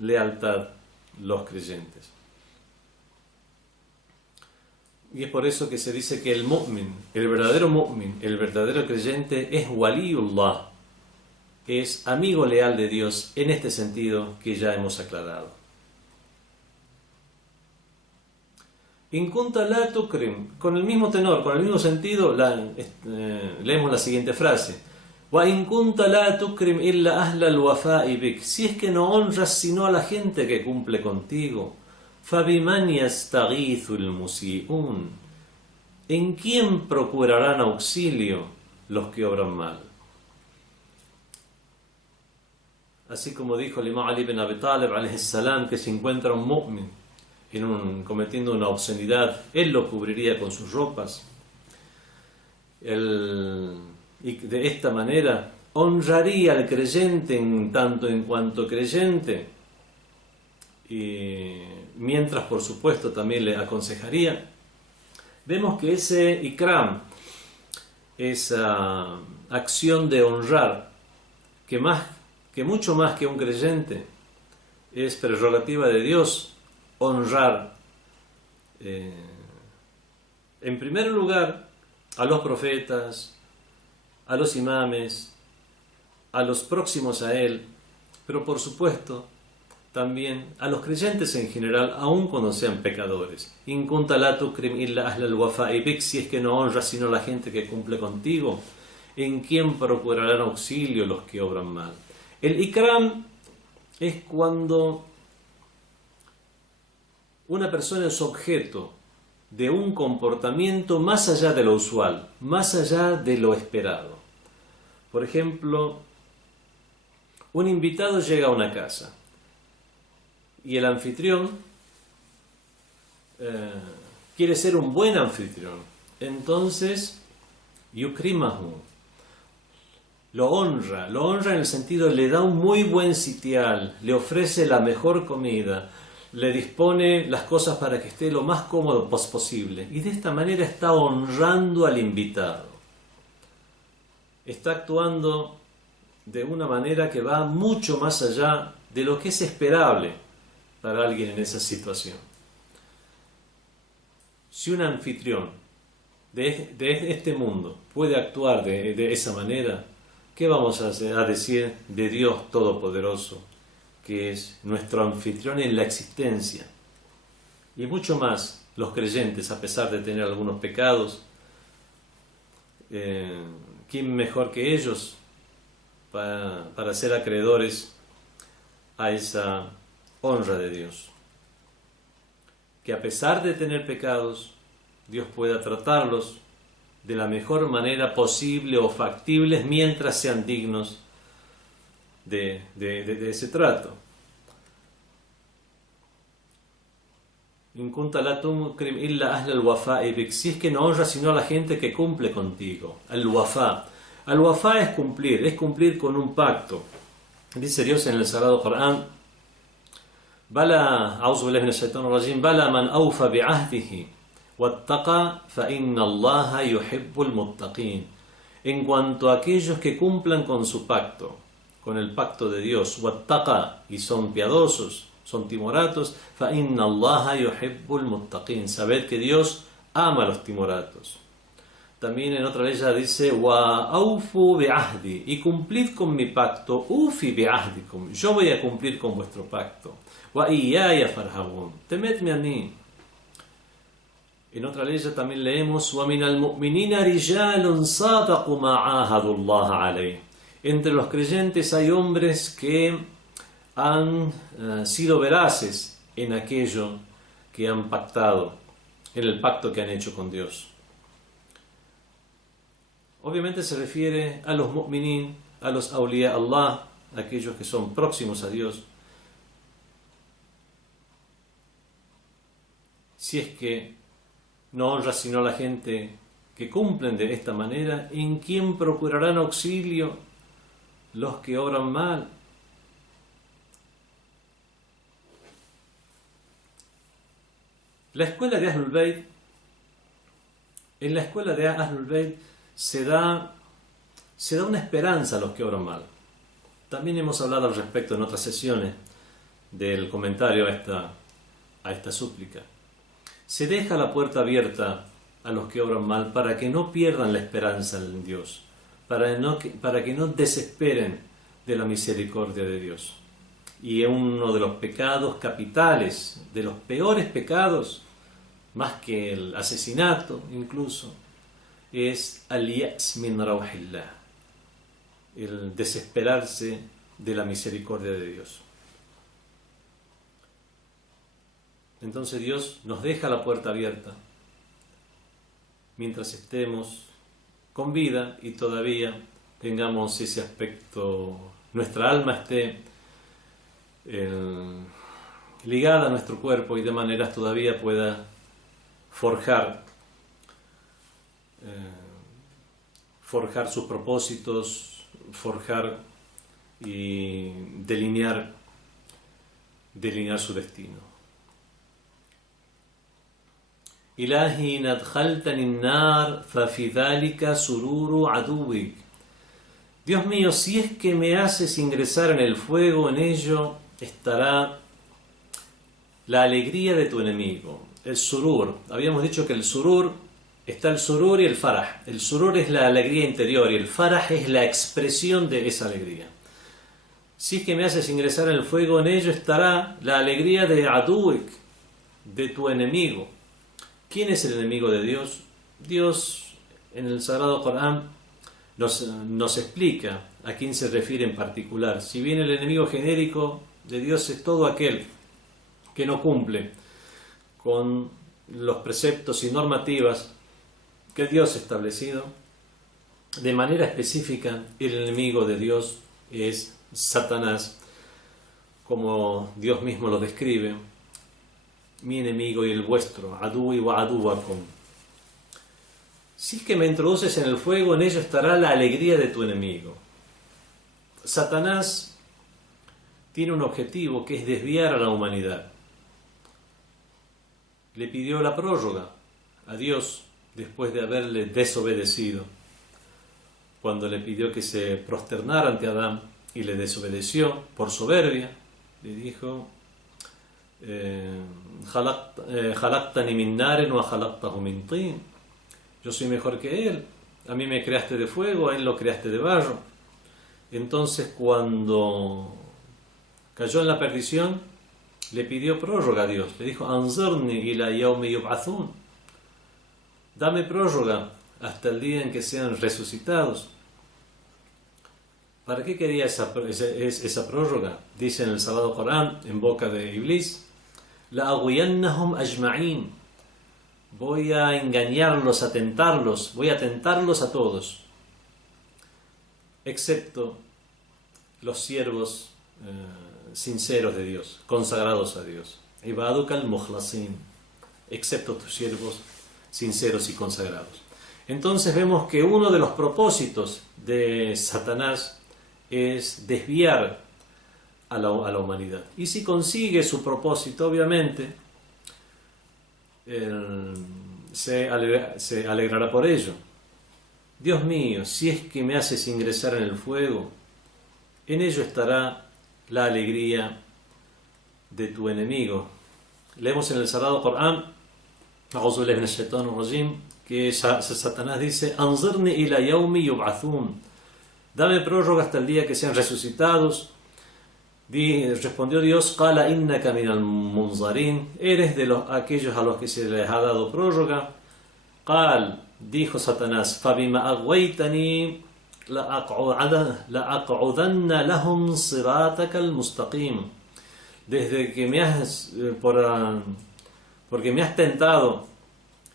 lealtad los creyentes. Y es por eso que se dice que el mu'min, el verdadero creyente es waliyullah, es amigo leal de Dios en este sentido que ya hemos aclarado. In kunta la tukrim, con el mismo tenor, con el mismo sentido, leemos la siguiente frase: Wa in kunta la tukrim illa ahla al-wafa'i bik. Si es que no honras sino a la gente que cumple contigo, فَبِمَنْ يَسْتَغِيثُ الْمُسِيئُونَ. ¿En quién procurarán auxilio los que obran mal? Así como dijo el imam Ali ibn Abi Talib alayhi salam, que si encuentra un mu'min cometiendo una obscenidad, él lo cubriría con sus ropas. Y de esta manera honraría al creyente en tanto en cuanto creyente, y mientras por supuesto también le aconsejaría. Vemos que ese ikram, esa acción de honrar, que mucho más que un creyente, es prerrogativa de Dios honrar, en primer lugar, a los profetas, a los imames, a los próximos a él, pero por supuesto también a los creyentes en general, aun cuando sean pecadores. In kunta la tukrim illa ahla al-wafa'i bik, si es que no honras sino la gente que cumple contigo, ¿en quién procurarán auxilio los que obran mal? El ikram es cuando una persona es objeto de un comportamiento más allá de lo usual, más allá de lo esperado. Por ejemplo, un invitado llega a una casa y el anfitrión quiere ser un buen anfitrión. Entonces, yukrimahu, lo honra en el sentido, le da un muy buen sitial, le ofrece la mejor comida, le dispone las cosas para que esté lo más cómodo posible, y de esta manera está honrando al invitado. Está actuando de una manera que va mucho más allá de lo que es esperable para alguien en esa situación. Si un anfitrión de este mundo puede actuar de esa manera, ¿qué vamos a decir de Dios Todopoderoso, que es nuestro anfitrión en la existencia? Y mucho más los creyentes, a pesar de tener algunos pecados, ¿quién mejor que ellos para ser acreedores a esa honra de Dios? Que a pesar de tener pecados, Dios pueda tratarlos de la mejor manera posible o factibles mientras sean dignos de ese trato. In kunta la tukrim illa ahla al-wafa'i bik, si es que no honras sino a la gente que cumple contigo. Al-wafa. Al-wafa es cumplir con un pacto. Dice Dios en el Sagrado Corán: Bala, a'udhu billahi minash shaitanir rajim, bala man awfa bi'ahdihi wattaqa fa inna Allaha yuhibbul muttaqin. En cuanto a aquellos que cumplan con su pacto, con el pacto de Dios, wattaqa, y son piadosos, son timoratos, fa inna Allaha yuhibbul muttaqin, sabed que Dios ama a los timoratos. También en otra ley dice: wa aufu bi'ahdi, y cumplid con mi pacto, ufi bi'ahdikum, yo voy a cumplir con vuestro pacto. Wa iyaya farhabun, temedme a mí. En otra ley también leemos: wa minal mu'minina rijalun sadaqu ma ahadu Allah alayh. Entre los creyentes hay hombres que han sido veraces en aquello que han pactado, en el pacto que han hecho con Dios. Obviamente se refiere a los mu'minin, a los awliya Allah, aquellos que son próximos a Dios. Si es que no honras sino a la gente que cumplen de esta manera, ¿en quién procurarán auxilio los que obran mal? La escuela de Ahlul Bayt, en la escuela de Ahlul Bayt se da una esperanza a los que obran mal. También hemos hablado al respecto en otras sesiones del comentario a esta súplica. Se deja la puerta abierta a los que obran mal para que no pierdan la esperanza en Dios, para que no desesperen de la misericordia de Dios. Y uno de los pecados capitales, de los peores pecados, más que el asesinato incluso, es al-ya's min rawhillah, el desesperarse de la misericordia de Dios. Entonces Dios nos deja la puerta abierta mientras estemos con vida y todavía tengamos ese aspecto, nuestra alma esté ligada a nuestro cuerpo y de maneras todavía pueda forjar sus propósitos, forjar y delinear su destino. Ilahi in adkhaltani an-nar fa fi dhalika sururu aduwik. Dios mío, si es que me haces ingresar en el fuego, en ello estará la alegría de tu enemigo. El surur. Habíamos dicho que el surur, está el surur y el farah. El surur es la alegría interior y el farah es la expresión de esa alegría. Si es que me haces ingresar en el fuego, en ello estará la alegría de aduwik, de tu enemigo. ¿Quién es el enemigo de Dios? Dios en el Sagrado Corán nos explica a quién se refiere en particular. Si bien el enemigo genérico de Dios es todo aquel que no cumple con los preceptos y normativas que Dios ha establecido, de manera específica el enemigo de Dios es Satanás, como Dios mismo lo describe: mi enemigo y el vuestro, adui wa aduwakum. Si es que me introduces en el fuego, en ello estará la alegría de tu enemigo. Satanás tiene un objetivo que es desviar a la humanidad. Le pidió la prórroga a Dios después de haberle desobedecido. Cuando le pidió que se prosternara ante Adán y le desobedeció por soberbia, le dijo: Khalaqtani min narin wa khalaqtahu min tin. Yo soy mejor que él, a mí me creaste de fuego, a él lo creaste de barro. Entonces, cuando cayó en la perdición, le pidió prórroga a Dios, le dijo: Anzirni ila yawmi yub'athun, dame prórroga hasta el día en que sean resucitados. ¿Para qué quería esa prórroga? Dice en el Sagrado Corán, en boca de Iblis: La aghwiyannahum ajma'in. Voy a engañarlos, a tentarlos, voy a tentarlos a todos, excepto los siervos sinceros de Dios, consagrados a Dios. Ibadukal mukhlasin, excepto tus siervos sinceros y consagrados. Entonces vemos que uno de los propósitos de Satanás es desviar a la humanidad. Y si consigue su propósito, obviamente, se alegrará por ello. Dios mío, si es que me haces ingresar en el fuego, en ello estará la alegría de tu enemigo. Leemos en el Sagrado Corán, que Satanás dice: Anzirni ila yawmi yub'athun, dame prórroga hasta el día que sean resucitados. Respondió Dios: Qala innaka minal munzarin, eres de aquellos a los que se les ha dado prórroga. Qal, dijo Satanás: Fabima aghwaytani la aq'udanna lahum sirataka al-mustaqim. Desde que porque me has tentado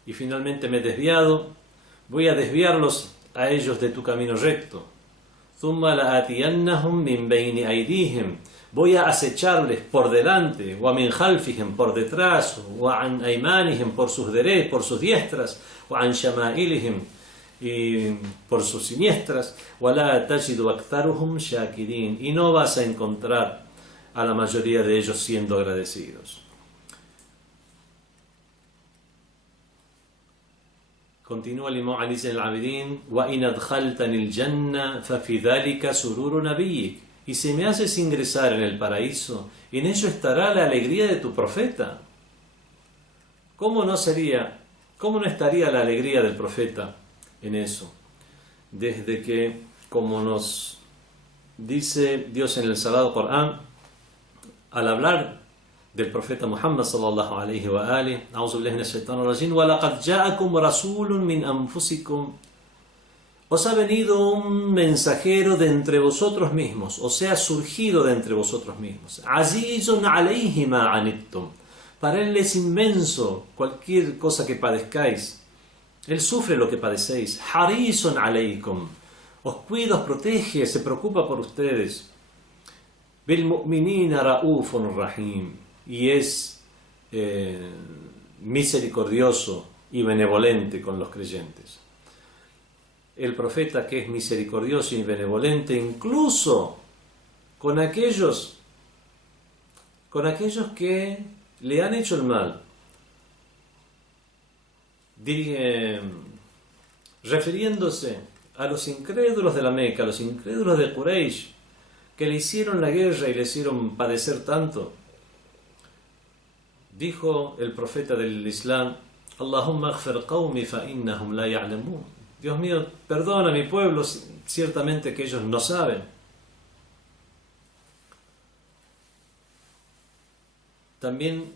y finalmente me he desviado, voy a desviarlos a ellos de tu camino recto. Thumma la'atiyannahum min bayni aydihim, voy a acecharles por delante, wa min khalfihim, por detrás, wa an aymanihim, por sus diestras, wa an shama'ilihim, y por sus siniestras, wa la tajidu aktharuhum shakirin, y no vas a encontrar a la mayoría de ellos siendo agradecidos. Continúa el Imam Ali al-Abidin: wa in adkhaltani al-janna fa fi dhalika sururu nabiyyik. Y si me haces ingresar en el paraíso, en ello estará la alegría de tu profeta. ¿Cómo no estaría la alegría del profeta en eso? Desde que, como nos dice Dios en el Sagrado Corán, al hablar del profeta Muhammad sallallahu alayhi wa alihi, a'udhu billahi minash shaitanir rajim, wa laqad ja'akum rasulun min anfusikum, os ha venido un mensajero de entre vosotros mismos, o sea, surgido de entre vosotros mismos. Azizun alayhi ma anittum, Para Él es inmenso cualquier cosa que padezcáis. Él sufre lo que padecéis. Harisun alaykum. Os cuida, os protege, se preocupa por ustedes. Bil mu'minina ra'ufun rahim. Y es misericordioso y benevolente con los creyentes. El profeta que es misericordioso y benevolente incluso con aquellos que le han hecho el mal. Refiriéndose a los incrédulos de la Meca, a los incrédulos de Quraysh, que le hicieron la guerra y le hicieron padecer tanto, dijo el profeta del Islam: Allahumma aghfir qawmi fa innahum la ya'lamun. Dios mío, perdona a mi pueblo, ciertamente que ellos no saben. También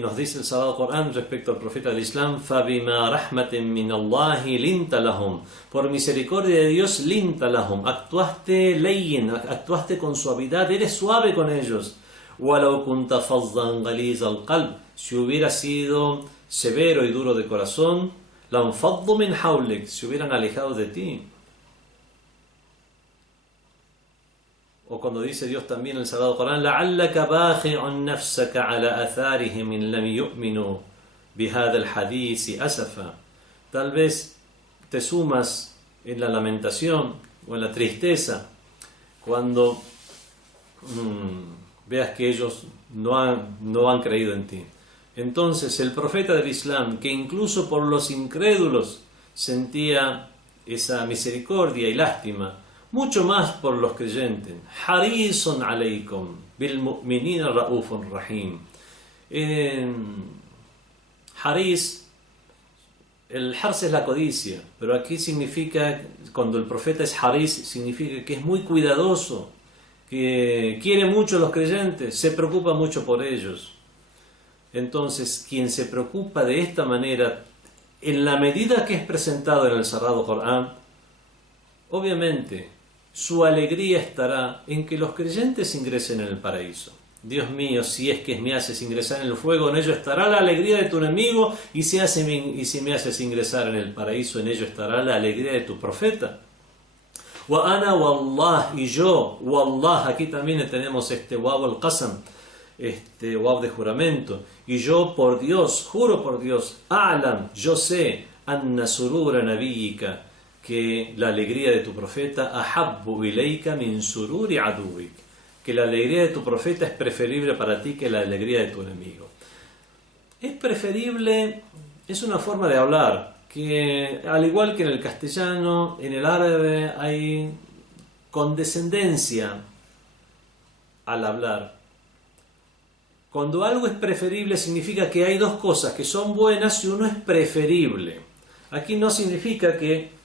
nos dice el Sagrado Corán respecto al profeta del Islam: فَبِمَا رَحْمَةٍ مِّنَ اللَّهِ لِنْتَ لَهُمْ. Por misericordia de Dios, لِنْتَ لَهُمْ. Actuaste leyin, actuaste con suavidad, eres suave con ellos. وَلَوْ كُنْتَ فَظًّا غَلِيظَ الْقَلْبِ. Si hubiera sido severo y duro de corazón, لَانْفَضُّوا مِنْ حَوْلِكَ. Se hubieran alejado de ti. O cuando dice Dios también en el Sagrado Corán: لَعَلَّكَ بَاخِعٌ نَفْسَكَ عَلَى آثَارِهِمْ إِنْ لَمْ يُؤْمِنُوا بِهَذَا الْحَدِيثِ أَسَفًا. Tal vez te sumas en la lamentación o en la tristeza cuando veas que ellos no han creído en ti. Entonces el profeta del Islam, que incluso por los incrédulos sentía esa misericordia y lástima, mucho más por los creyentes. Harisun alaykum bil mu'minina ra'ufun rahim. Haris, el hars es la codicia, pero aquí significa, cuando el profeta es haris, significa que es muy cuidadoso, que quiere mucho a los creyentes, se preocupa mucho por ellos. Entonces, quien se preocupa de esta manera, en la medida que es presentado en el Sagrado Corán, obviamente su alegría estará en que los creyentes ingresen en el paraíso. Dios mío, si es que me haces ingresar en el fuego, en ello estará la alegría de tu enemigo, y si me haces ingresar en el paraíso, en ello estará la alegría de tu profeta. Wa ana wallah, y yo, wallah, aquí también tenemos este waw al-qasam, este waw de juramento, y yo por Dios, juro por Dios, a'lam, yo sé, anna surura nabiyika, que la alegría de tu profeta, ahabbu ilayka min sururi aduwik, que la alegría de tu profeta es preferible para ti que la alegría de tu enemigo. Es preferible, es una forma de hablar, que al igual que en el castellano, en el árabe hay condescendencia al hablar. Cuando algo es preferible significa que hay dos cosas que son buenas y uno es preferible. Aquí no significa que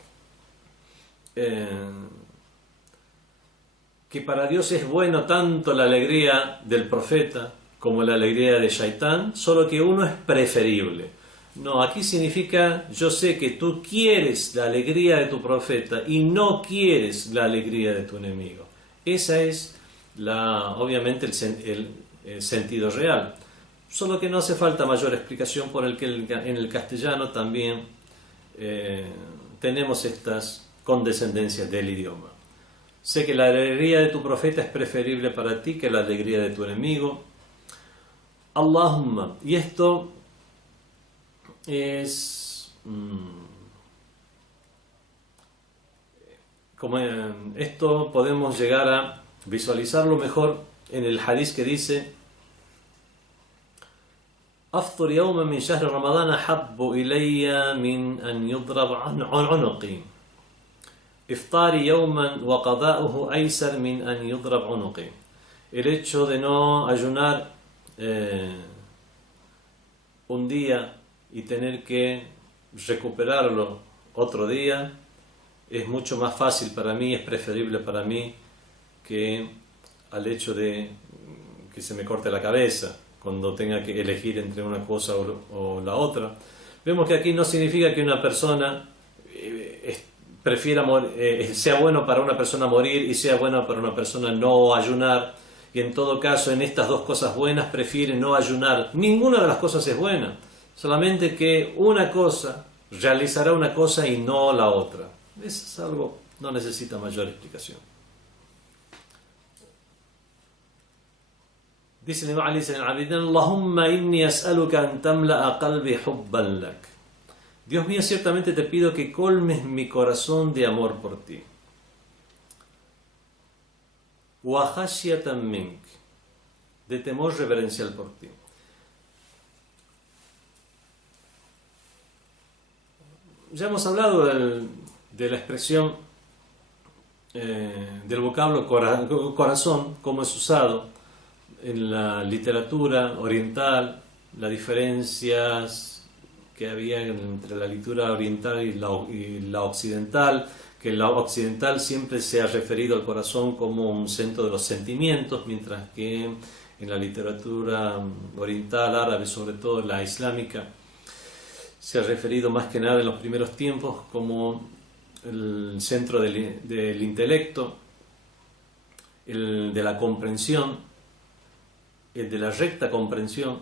para Dios es bueno tanto la alegría del profeta como la alegría de Shaitán, solo que uno es preferible. No, aquí significa: yo sé que tú quieres la alegría de tu profeta y no quieres la alegría de tu enemigo. Esa es obviamente el sentido real. Solo que no hace falta mayor explicación, por el que en el castellano también tenemos estas condescendencias del idioma. Sé que la alegría de tu profeta es preferible para ti que la alegría de tu enemigo. Allahumma. Y esto es esto podemos llegar a visualizarlo mejor en el hadith que dice: أفطر يوما من شهر رمضان أحب إلي من أن يضرب عنقي إفطاري يوما وقضاؤه أيسر من أن يضرب عنقي. El hecho de no ayunar un día y tener que recuperarlo otro día es mucho más fácil para mí, es preferible para mí que al hecho de que se me corte la cabeza cuando tenga que elegir entre una cosa o la otra. Vemos que aquí no significa que una persona sea bueno para una persona morir y sea bueno para una persona no ayunar, y en todo caso en estas dos cosas buenas prefiere no ayunar. Ninguna de las cosas es buena, solamente que una cosa realizará una cosa y no la otra. Eso es algo, no necesita mayor explicación. Dice el Imam Ali Zain al-Abidin: Allahumma inni as'aluka an tamla'a qalbi hubban lak. Dios mío, ciertamente te pido que colmes mi corazón de amor por ti. Wa khashyatan mink, de temor reverencial por ti. Ya hemos hablado de la expresión del vocablo corazón, cómo es usado en la literatura oriental, las diferencias que había entre la literatura oriental y la occidental, que la occidental siempre se ha referido al corazón como un centro de los sentimientos, mientras que en la literatura oriental, árabe, sobre todo la islámica, se ha referido más que nada en los primeros tiempos como el centro del intelecto, el de la comprensión, el de la recta comprensión,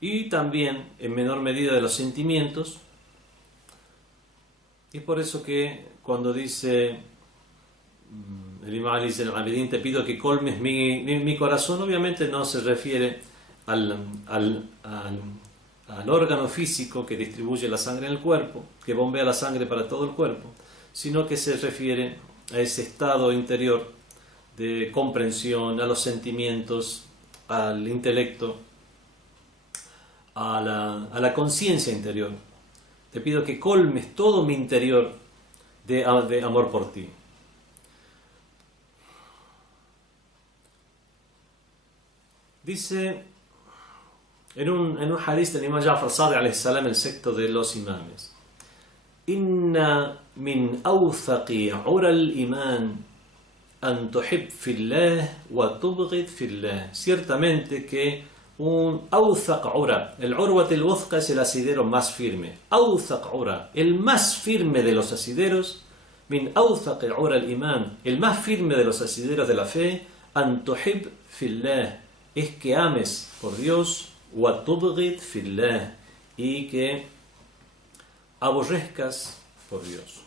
y también en menor medida de los sentimientos. Y es por eso que cuando dice el Imam Ali Zain al-Abidin, te pido que colmes mi corazón, obviamente no se refiere al órgano físico que distribuye la sangre en el cuerpo, que bombea la sangre para todo el cuerpo, sino que se refiere a ese estado interior de comprensión, a los sentimientos, al intelecto, a la conciencia interior. Te pido que colmes todo mi interior de amor por ti. Dice en un hadith del Imam Ja'far Sadiq alayhi salam, el sexto de los imames: Inna min awthaqi ura al-iman an tuhib fillah wa tubghid fillah. Ciertamente que un awthaq ura, el urwat al-wuthqa es el asidero más firme. Awthaq ura, el más firme de los asideros. Min awthaq ura al-iman, el más firme de los asideros de la fe. An tuhib fillah, es que ames por Dios. Wa tubghid fillah, y que aborrezcas por Dios.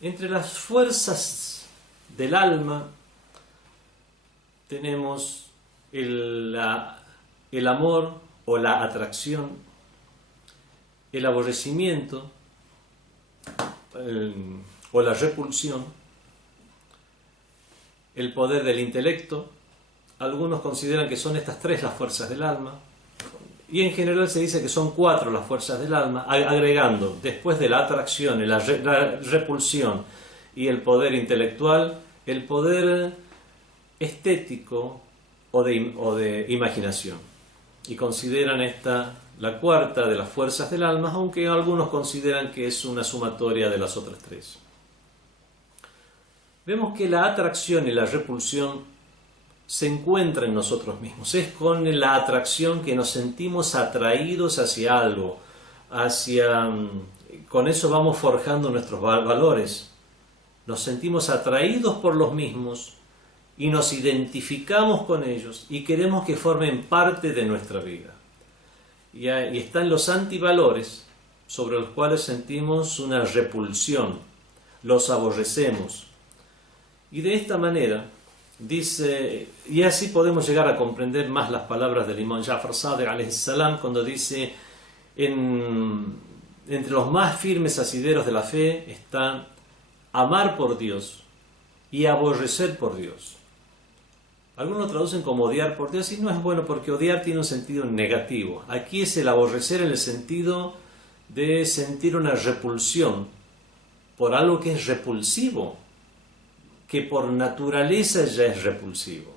Entre las fuerzas del alma tenemos el amor o la atracción, el aborrecimiento o la repulsión, el poder del intelecto. Algunos consideran que son estas tres las fuerzas del alma, y en general se dice que son cuatro las fuerzas del alma, agregando después de la atracción, la repulsión y el poder intelectual, el poder estético o de imaginación. Y consideran esta la cuarta de las fuerzas del alma, aunque algunos consideran que es una sumatoria de las otras tres. Vemos que la atracción y la repulsión se encuentra en nosotros mismos. Es con la atracción que nos sentimos atraídos hacia algo, con eso vamos forjando nuestros valores. Nos sentimos atraídos por los mismos y nos identificamos con ellos y queremos que formen parte de nuestra vida. Y están los antivalores, sobre los cuales sentimos una repulsión, los aborrecemos. Y de esta manera dice, y así podemos llegar a comprender más las palabras del Imam Ja'far Sadiq alayhi salam cuando dice: entre los más firmes asideros de la fe están amar por Dios y aborrecer por Dios. Algunos lo traducen como odiar por Dios, y no es bueno, porque odiar tiene un sentido negativo. Aquí es el aborrecer en el sentido de sentir una repulsión por algo que es repulsivo, que por naturaleza ya es repulsivo.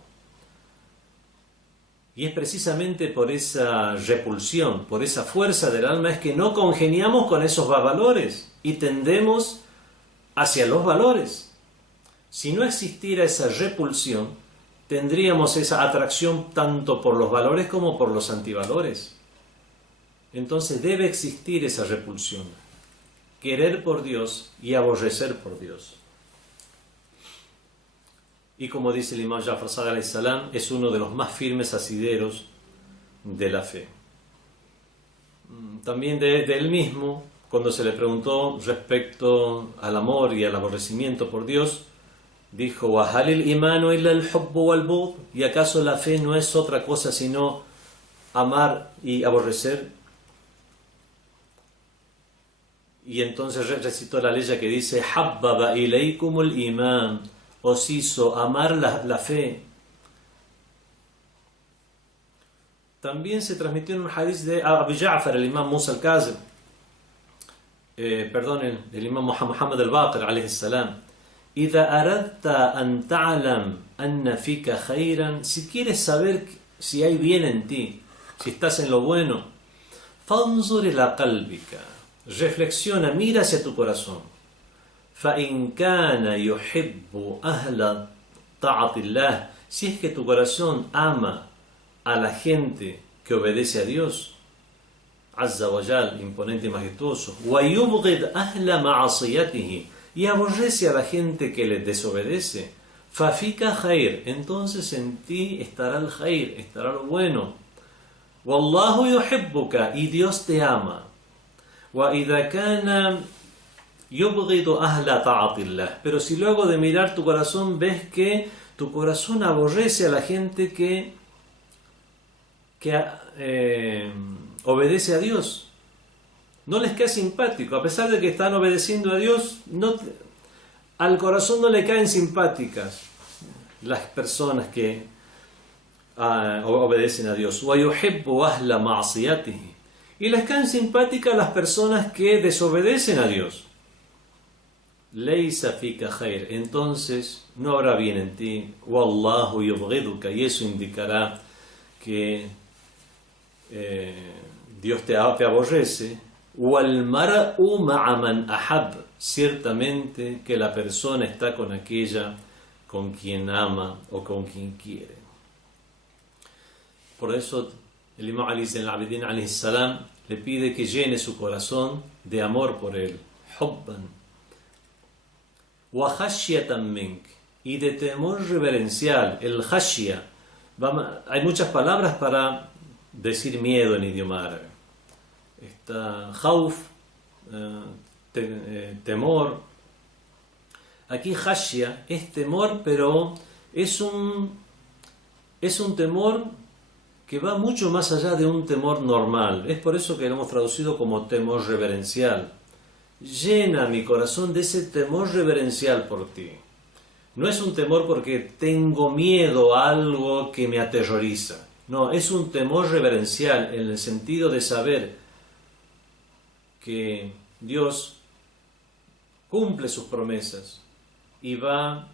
Y es precisamente por esa repulsión, por esa fuerza del alma, es que no congeniamos con esos valores y tendemos hacia los valores. Si no existiera esa repulsión, tendríamos esa atracción tanto por los valores como por los antivalores. Entonces debe existir esa repulsión, querer por Dios y aborrecer por Dios. Y como dice el imam Ja'far Sadiq alayhi salam, es uno de los más firmes asideros de la fe. También de él mismo, cuando se le preguntó respecto al amor y al aborrecimiento por Dios, dijo: وَهَلِ الْإِيمَانُ إِلَّا الْحُبُّ وَالْبُغْضُ, ¿y acaso la fe no es otra cosa sino amar y aborrecer? Y entonces recitó la ley que dice: حَبَّبَ إِلَيْكُمُ الْإِيمَانُ, os hizo amar la fe. También se transmitió en un hadith de Abu Ja'far, el imam Musa al-Kazim, el imam Muhammad al-Baqir alayhi salam: إِذَا أَرَدْتَ أَن تَعْلَمْ أَنَّ فِيكَ خَيْرًا, si quieres saber si hay bien en ti, si estás en lo bueno, فَانْظُرْ إِلَى قَلْبِكَ, reflexiona, mira hacia tu corazón. فَإِنْ كَانَ يُحِبُّ أَهْلَ طَاعَةِ اللَّهِ, si es que tu corazón ama a la gente que obedece a Dios, Azza wa Jal, imponente y majestuoso, وَيُبْغِضْ أَهْلَ مَعَصِيَتِهِ, y aborrece a la gente que le desobedece, فَفِكَ خَيْرٌ, entonces en ti estará el khair, estará lo bueno. وَاللَّهُ يُحِبُّكَ, y Dios te ama. وَإِذَا كَانَ يُبْغِضُ أَهْلَ طَاعَةِ اللَّهِ, pero si luego de mirar tu corazón ves que tu corazón aborrece a la gente que obedece a Dios, no les cae simpático, a pesar de que están obedeciendo a Dios, al corazón no le caen simpáticas las personas que obedecen a Dios. وَيُحِبُّ أَهْلَ مَعْصِيَتِهِ, y les caen simpáticas las personas que desobedecen a Dios. لَيْسَ فِيكَ خَيْرٌ, entonces no habrá bien en ti. وَاللَّهُ يُبْغِضُكَ, y eso indicará que Dios te aborrece. وَالْمَرْءُ مَعَ مَنْ أَحَبَّ, ciertamente que la persona está con aquella con quien ama o con quien quiere. Por eso el imam Ali Zayn al-Abidin alayhi salam le pide que llene su corazón de amor por él, hubban, wa khashyatan mink, y de temor reverencial. El khashya, hay muchas palabras para decir miedo en idioma árabe. Está khawf, temor. Aquí khashya es temor, pero es un temor que va mucho más allá de un temor normal. Es por eso que lo hemos traducido como temor reverencial. Llena mi corazón de ese temor reverencial por ti. No es un temor porque tengo miedo a algo que me aterroriza. No, es un temor reverencial en el sentido de saber que Dios cumple sus promesas y va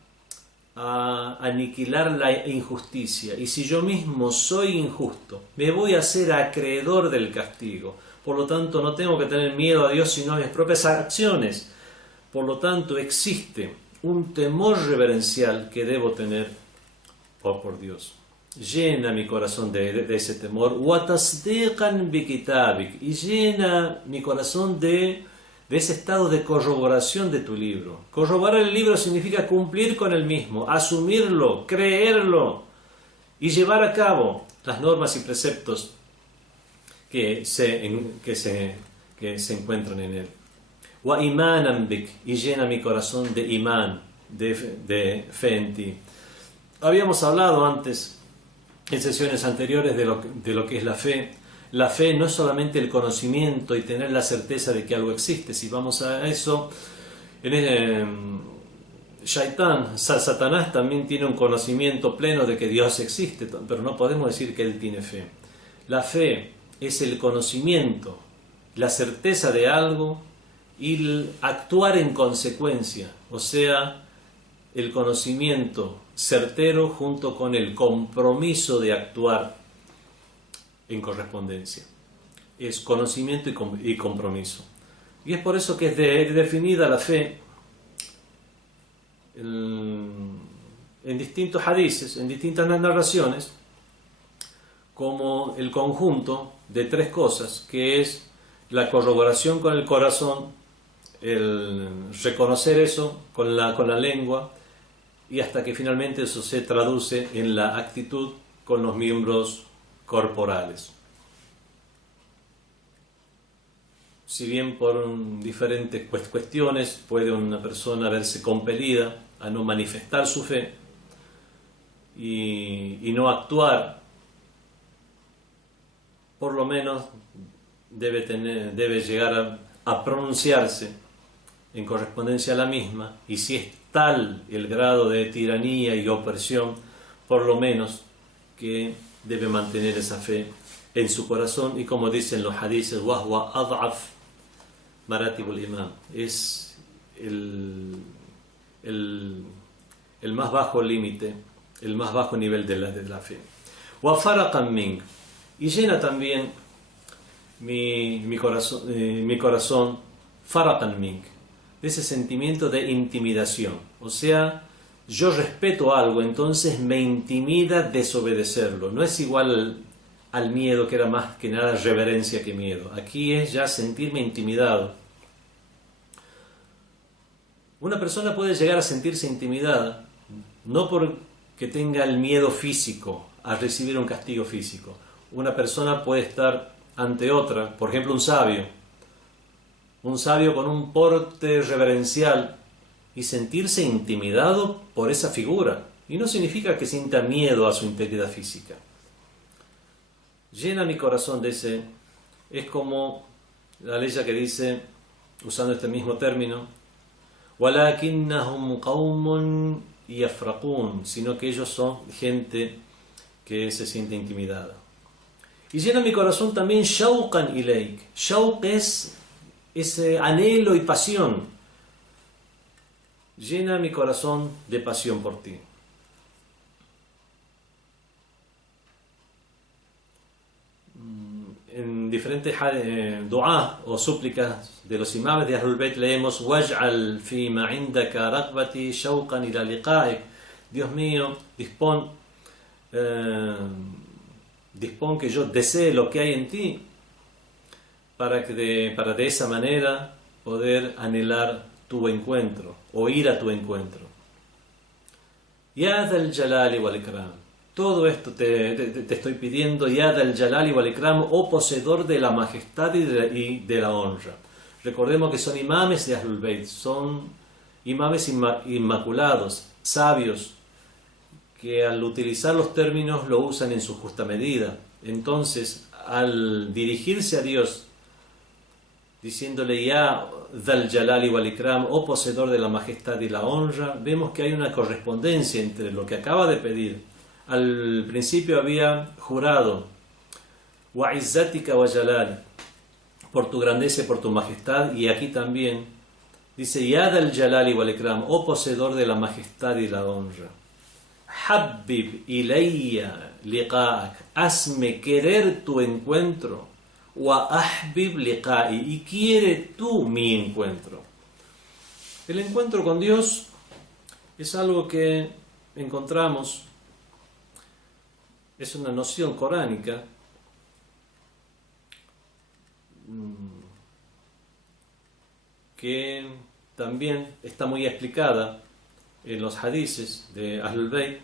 a aniquilar la injusticia, y si yo mismo soy injusto, me voy a ser acreedor del castigo. Por lo tanto, no tengo que tener miedo a Dios sino a mis propias acciones. Por lo tanto, existe un temor reverencial que debo tener por Dios. Llena mi corazón de ese temor. وَتَصْدِيقًا بِكِتَابِكَ, y llena mi corazón de ese estado de corroboración de tu libro. Corroborar el libro significa cumplir con el mismo, asumirlo, creerlo y llevar a cabo las normas y preceptos que se encuentran en él. وَإِمَانًا بِكَ, y llena mi corazón de imán, de fe en ti. Habíamos hablado antes, en sesiones anteriores, de lo que es la fe. La fe no es solamente el conocimiento y tener la certeza de que algo existe. Si vamos a eso, Satanás también tiene un conocimiento pleno de que Dios existe, pero no podemos decir que él tiene fe. La fe es el conocimiento, la certeza de algo y el actuar en consecuencia, o sea, el conocimiento certero junto con el compromiso de actuar en correspondencia. Es conocimiento y compromiso. Y es por eso que es definida la fe en distintos hadices, en distintas narraciones, como el conjunto de tres cosas, que es la corroboración con el corazón, el reconocer eso con la lengua, y hasta que finalmente eso se traduce en la actitud con los miembros corporales. Si bien por diferentes cuestiones puede una persona verse compelida a no manifestar su fe y no actuar, por lo menos debe llegar a pronunciarse en correspondencia a la misma, y si es tal el grado de tiranía y opresión, por lo menos que debe mantener esa fe en su corazón, y como dicen los hadices, wahwa ad'af maratibul iman, es el más bajo límite, el más bajo nivel de la fe. Wa faraqan mink, y llena también mi corazón faraqan mink, de ese sentimiento de intimidación. O sea, yo respeto algo, entonces me intimida desobedecerlo. No es igual al miedo, que era más que nada reverencia que miedo. Aquí es ya sentirme intimidado. Una persona puede llegar a sentirse intimidada, no porque tenga el miedo físico a recibir un castigo físico. Una persona puede estar ante otra, por ejemplo un sabio con un porte reverencial, y sentirse intimidado por esa figura. Y no significa que sienta miedo a su integridad física. Llena mi corazón de ese, es como la ley que dice, usando este mismo término, وَلَكِنَّهُمْ قَوْمٌ يَفْرَقُونَ, sino que ellos son gente que se siente intimidada. Y llena mi corazón también shauqan ilayk. Shauq es ese anhelo y pasión. Llena mi corazón de pasión por ti. En diferentes dua o súplicas de los imames de Ahlul Bayt leemos waj'al fi ma indaka raghbati shauqan ila liqa'ik. Dios mío, dispón que yo desee lo que hay en ti, para de esa manera poder anhelar tu encuentro o ir a tu encuentro. Ya Dhal Jalali wal Ikram, todo esto te estoy pidiendo, Ya Dhal Jalali wal Ikram, oh poseedor de la majestad y de la honra. Recordemos que son imames de Ahlul Bayt, son imames inmaculados, sabios, que al utilizar los términos lo usan en su justa medida. Entonces, al dirigirse a Dios diciéndole Ya Dhal Jalali wal Ikram, oh poseedor de la majestad y la honra, vemos que hay una correspondencia entre lo que acaba de pedir. Al principio había jurado Wa izzatika wa jalali, por tu grandeza y por tu majestad, y aquí también dice Ya Dhal Jalali wal Ikram, oh poseedor de la majestad y la honra. Habbib ilayya liqa'ak, hazme querer tu encuentro. Wa ahbib liqa'i, y quiere tú mi encuentro. El encuentro con Dios es algo que encontramos, es una noción coránica que también está muy explicada en los hadices de Ahlul Bayt.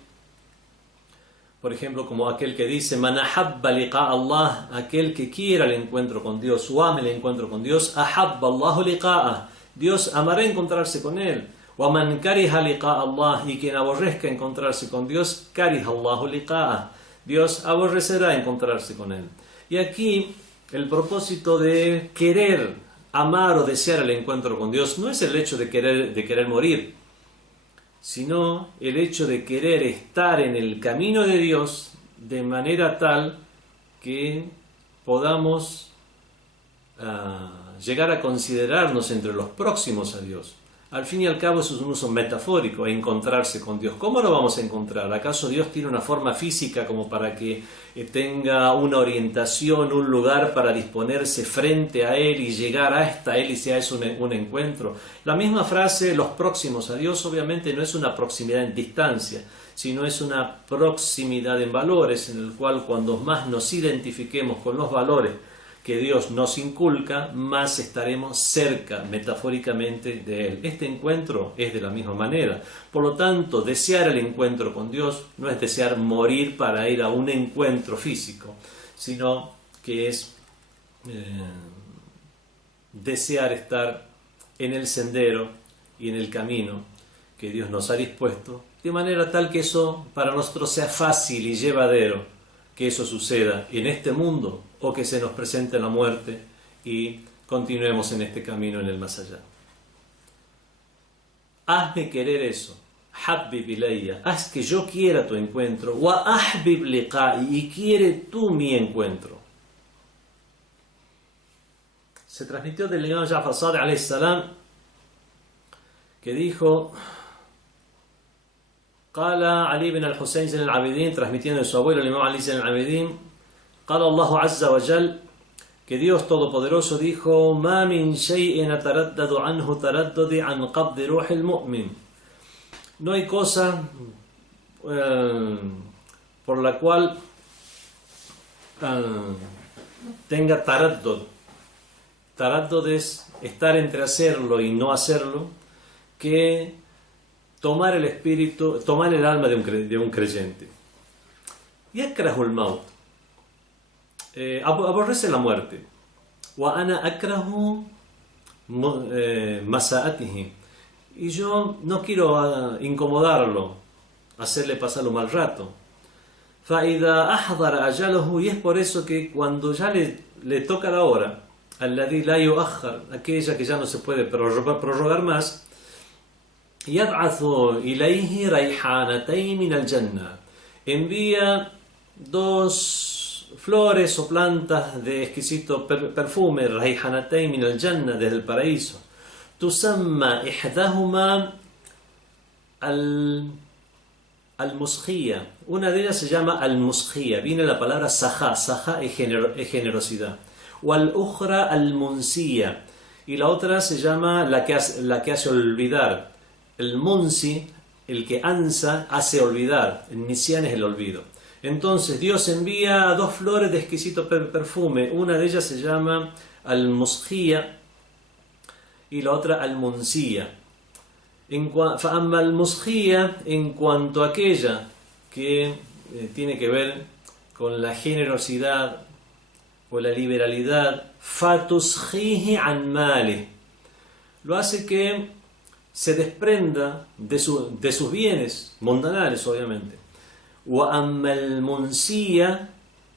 Por ejemplo, como aquel que dice Man ahabba liqa Allah, aquel que quiera el encuentro con Dios o ame el encuentro con Dios, ahabba Allahu liqa'ah, Dios amará encontrarse con él. Wa man kariha liqa Allah, y quien aborrezca encontrarse con Dios, kariha Allahu liqa'ah, Dios aborrecerá encontrarse con él. Y aquí el propósito de querer, amar o desear el encuentro con Dios no es el hecho de querer morir, sino el hecho de querer estar en el camino de Dios de manera tal que podamos llegar a considerarnos entre los próximos a Dios. Al fin y al cabo eso es un uso metafórico, encontrarse con Dios. ¿Cómo lo vamos a encontrar? ¿Acaso Dios tiene una forma física como para que tenga una orientación, un lugar para disponerse frente a Él y llegar hasta Él y sea eso un encuentro? La misma frase, los próximos a Dios, obviamente no es una proximidad en distancia, sino es una proximidad en valores, en el cual cuando más nos identifiquemos con los valores que Dios nos inculca, más estaremos cerca, metafóricamente, de Él. Este encuentro es de la misma manera. Por lo tanto, desear el encuentro con Dios no es desear morir para ir a un encuentro físico, sino que es desear estar en el sendero y en el camino que Dios nos ha dispuesto, de manera tal que eso para nosotros sea fácil y llevadero, que eso suceda en este mundo o que se nos presente la muerte y continuemos en este camino en el más allá. Hazme querer eso. Habbib ilayya, haz que yo quiera tu encuentro. Wa ahbib liqa'i, y quiere tú mi encuentro. Se transmitió del imam Ja'far Sadiq alayhi salam que dijo: Qala Ali bin al-Husayn Zain al-Abidin, transmitiendo de su abuelo el imam Ali Zain al-Abidin, Qala Allahu Azza wa Jal, que Dios Todopoderoso dijo: Ma min shay'in ataraddadu anhu taraddudi an qabdi ruhil mu'min. No hay cosa por la cual tenga taraddud. Taraddud es estar entre hacerlo y no hacerlo, que tomar el espíritu, tomar el alma de un creyente. Yakrahul maut, aborrece la muerte. Wa ana akrahu masa'atihi, y yo no quiero incomodarlo, hacerle pasar un mal rato. Fa'idha ahdara ajaluhu, y es por eso que cuando ya le toca la hora, alladhi la yu'akhkhar, aquella que ya no se puede prorrogar más, yab'athu ilayhi rayhanatayn min al-jannah, envía 2 flores o plantas de exquisito perfume, rayhanatayn min al-jannah, desde el paraíso. Tusamma ihdahuma al-muskhiyah, una de ellas se llama al-muskhiyah, viene la palabra saha, saha es generosidad. Wal ukhra al-munsiyah, y la otra se llama la que hace olvidar. El munsi, el que ansa, hace olvidar. El nisyan es el olvido. Entonces Dios envía 2 flores de exquisito perfume. Una de ellas se llama al-muskhiyah y la otra al-munsiyah. Fa'amma al-muskhiyah, en cuanto a aquella que tiene que ver con la generosidad o la liberalidad, fatushihi an mali, lo hace que se desprenda de sus bienes mundanales, obviamente. Wa ammal munsiya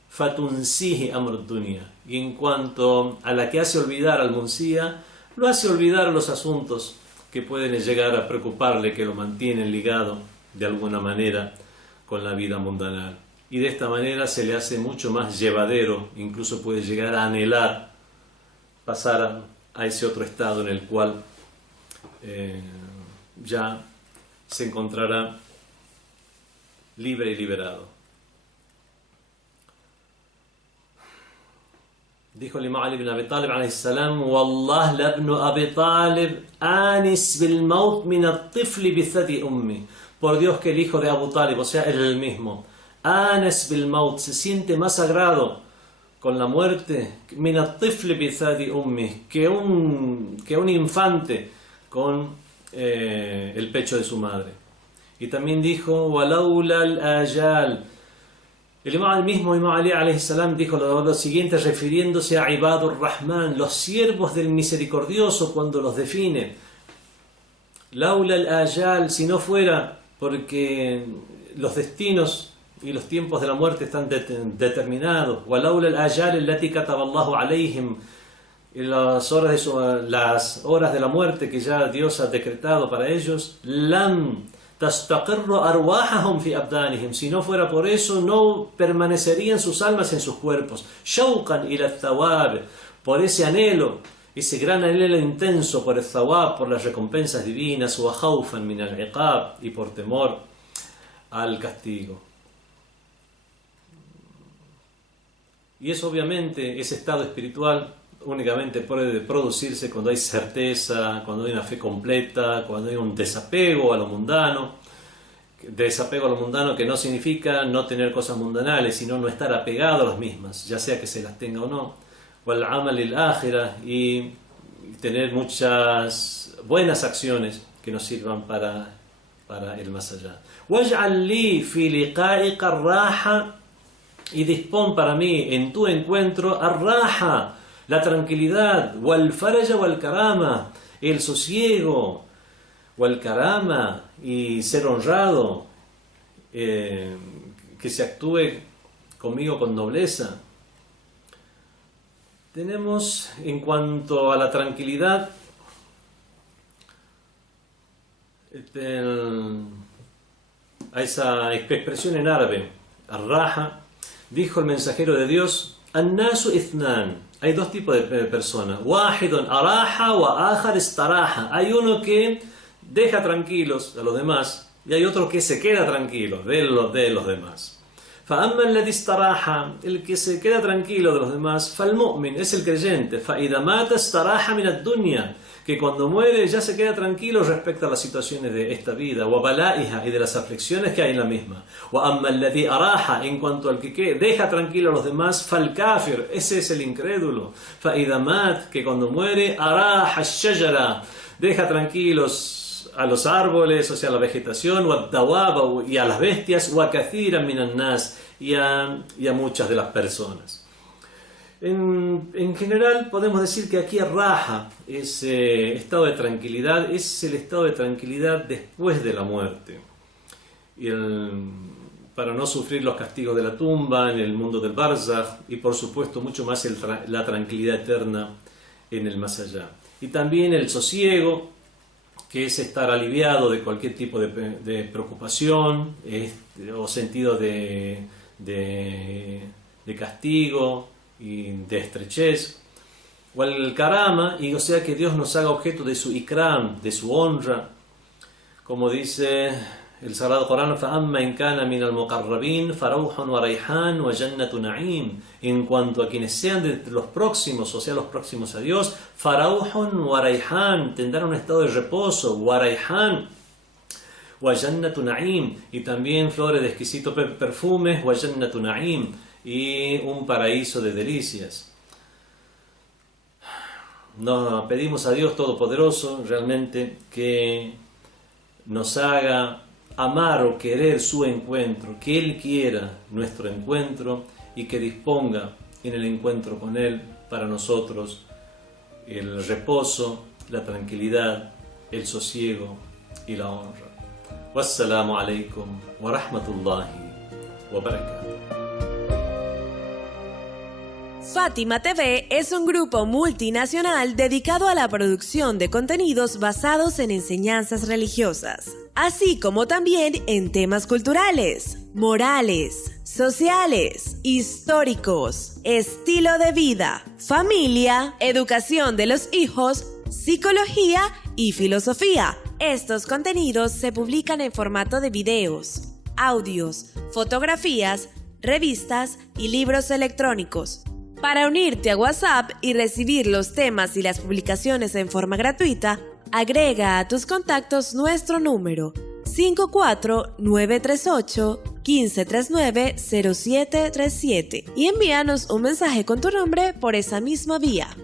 fatunsihi amr dunya, y en cuanto a la que hace olvidar al munsiya, lo hace olvidar los asuntos que pueden llegar a preocuparle, que lo mantienen ligado de alguna manera con la vida mundanal. Y de esta manera se le hace mucho más llevadero, incluso puede llegar a anhelar pasar a ese otro estado en el cual ya se encontrará libre y liberado. Dijo el imam Ali ibn Abi Talib alayhi salam: Wallah la ibn Abi Talib anis bil maut min at-tifli bi thadi ummi. Por Dios que el hijo de Abu Talib, o sea, él el mismo, anis bil maut, se siente más sagrado con la muerte, min at-tifli bi thadi ummi, que un infante con el pecho de su madre. Y también dijo: Walaula al-ajal. El mismo Imam Ali alayhi salam dijo lo siguiente, refiriéndose a Ibadur Rahman, los siervos del misericordioso, cuando los define: Laula al-ajal, si no fuera porque los destinos y los tiempos de la muerte están determinados. Walaula al-ajal allati kataba Allahu alayhim, las horas de la muerte que ya Dios ha decretado para ellos, lam tastaqirru arwahahum fi abdanihim, si no fuera por eso no permanecerían sus almas en sus cuerpos. Shauqan ila thawab, por ese anhelo, ese gran anhelo intenso por el thawab, por las recompensas divinas, wa khawfan min al-iqab, y por temor al castigo. Y eso obviamente, ese estado espiritual únicamente puede producirse cuando hay certeza, cuando hay una fe completa, cuando hay un desapego a lo mundano. Desapego a lo mundano que no significa no tener cosas mundanales, sino no estar apegado a las mismas, ya sea que se las tenga o no. wal amal lil akhirah, y tener muchas buenas acciones que nos sirvan para el más allá. Waj'al li fi liqa'ika ar-raha, y dispón para mí en tu encuentro ar-raha, la tranquilidad, wal faraja wal karama, el sosiego, wal karama, y ser honrado, que se actúe conmigo con nobleza. Tenemos, en cuanto a la tranquilidad, a esa expresión en árabe, ar-raha, dijo el mensajero de Dios: an-nasu ithnan, hay dos tipos de personas, wahidun araha wa akhar istaraha, hay uno que deja tranquilos a los demás y hay otro que se queda tranquilo de los demás. فأما الذي استراح, el que se queda tranquilo de los demás, فالمؤمن, es el creyente, فإذا مات استراح من الدنيا, que cuando muere ya se queda tranquilo respecto a las situaciones de esta vida, وبلائها, y de las aflicciones que hay en la misma. وأما الذي أراح, en cuanto al que deja tranquilo a los demás, فالكافر, ese es el incrédulo, فإذا مات, que cuando muere, أراح الشجرة, deja tranquilos a los árboles, o sea, a la vegetación, y a las bestias, y a muchas de las personas. En general podemos decir que aquí raja, ese estado de tranquilidad, es el estado de tranquilidad después de la muerte. Para no sufrir los castigos de la tumba, en el mundo del barzakh, y por supuesto mucho más la tranquilidad eterna en el más allá. Y también el sosiego, que es estar aliviado de cualquier tipo de preocupación o sentido de castigo y de estrechez. O el karama, y o sea que Dios nos haga objeto de su ikram, de su honra, como dice el Sagrado Corán: فَأَمَّا إِنْ كَانَ مِنَ الْمُقَرَّبِينَ فَرَوْحٌ وَرَيْحَانٌ وَجَنَّةُ نَعِيمٍ. En cuanto a quienes sean de los próximos, o sea, los próximos a Dios, فَرَوْحٌ وَرَيْحَانٌ, tendrán un estado de reposo, وَرَيْحَانٌ, وَجَنَّةُ نَعِيمٍ, y también flores de exquisito perfume, وَجَنَّةُ نَعِيمٍ, y un paraíso de delicias. Nos pedimos a Dios Todopoderoso realmente que nos haga amar o querer su encuentro, que Él quiera nuestro encuentro y que disponga en el encuentro con Él para nosotros el reposo, la tranquilidad, el sosiego y la honra. Wassalamu alaikum wa rahmatullahi wa barakatuh. Fátima TV es un grupo multinacional dedicado a la producción de contenidos basados en enseñanzas religiosas, así como también en temas culturales, morales, sociales, históricos, estilo de vida, familia, educación de los hijos, psicología y filosofía. Estos contenidos se publican en formato de videos, audios, fotografías, revistas y libros electrónicos. Para unirte a WhatsApp y recibir los temas y las publicaciones en forma gratuita, agrega a tus contactos nuestro número 54938-1539-0737 y envíanos un mensaje con tu nombre por esa misma vía.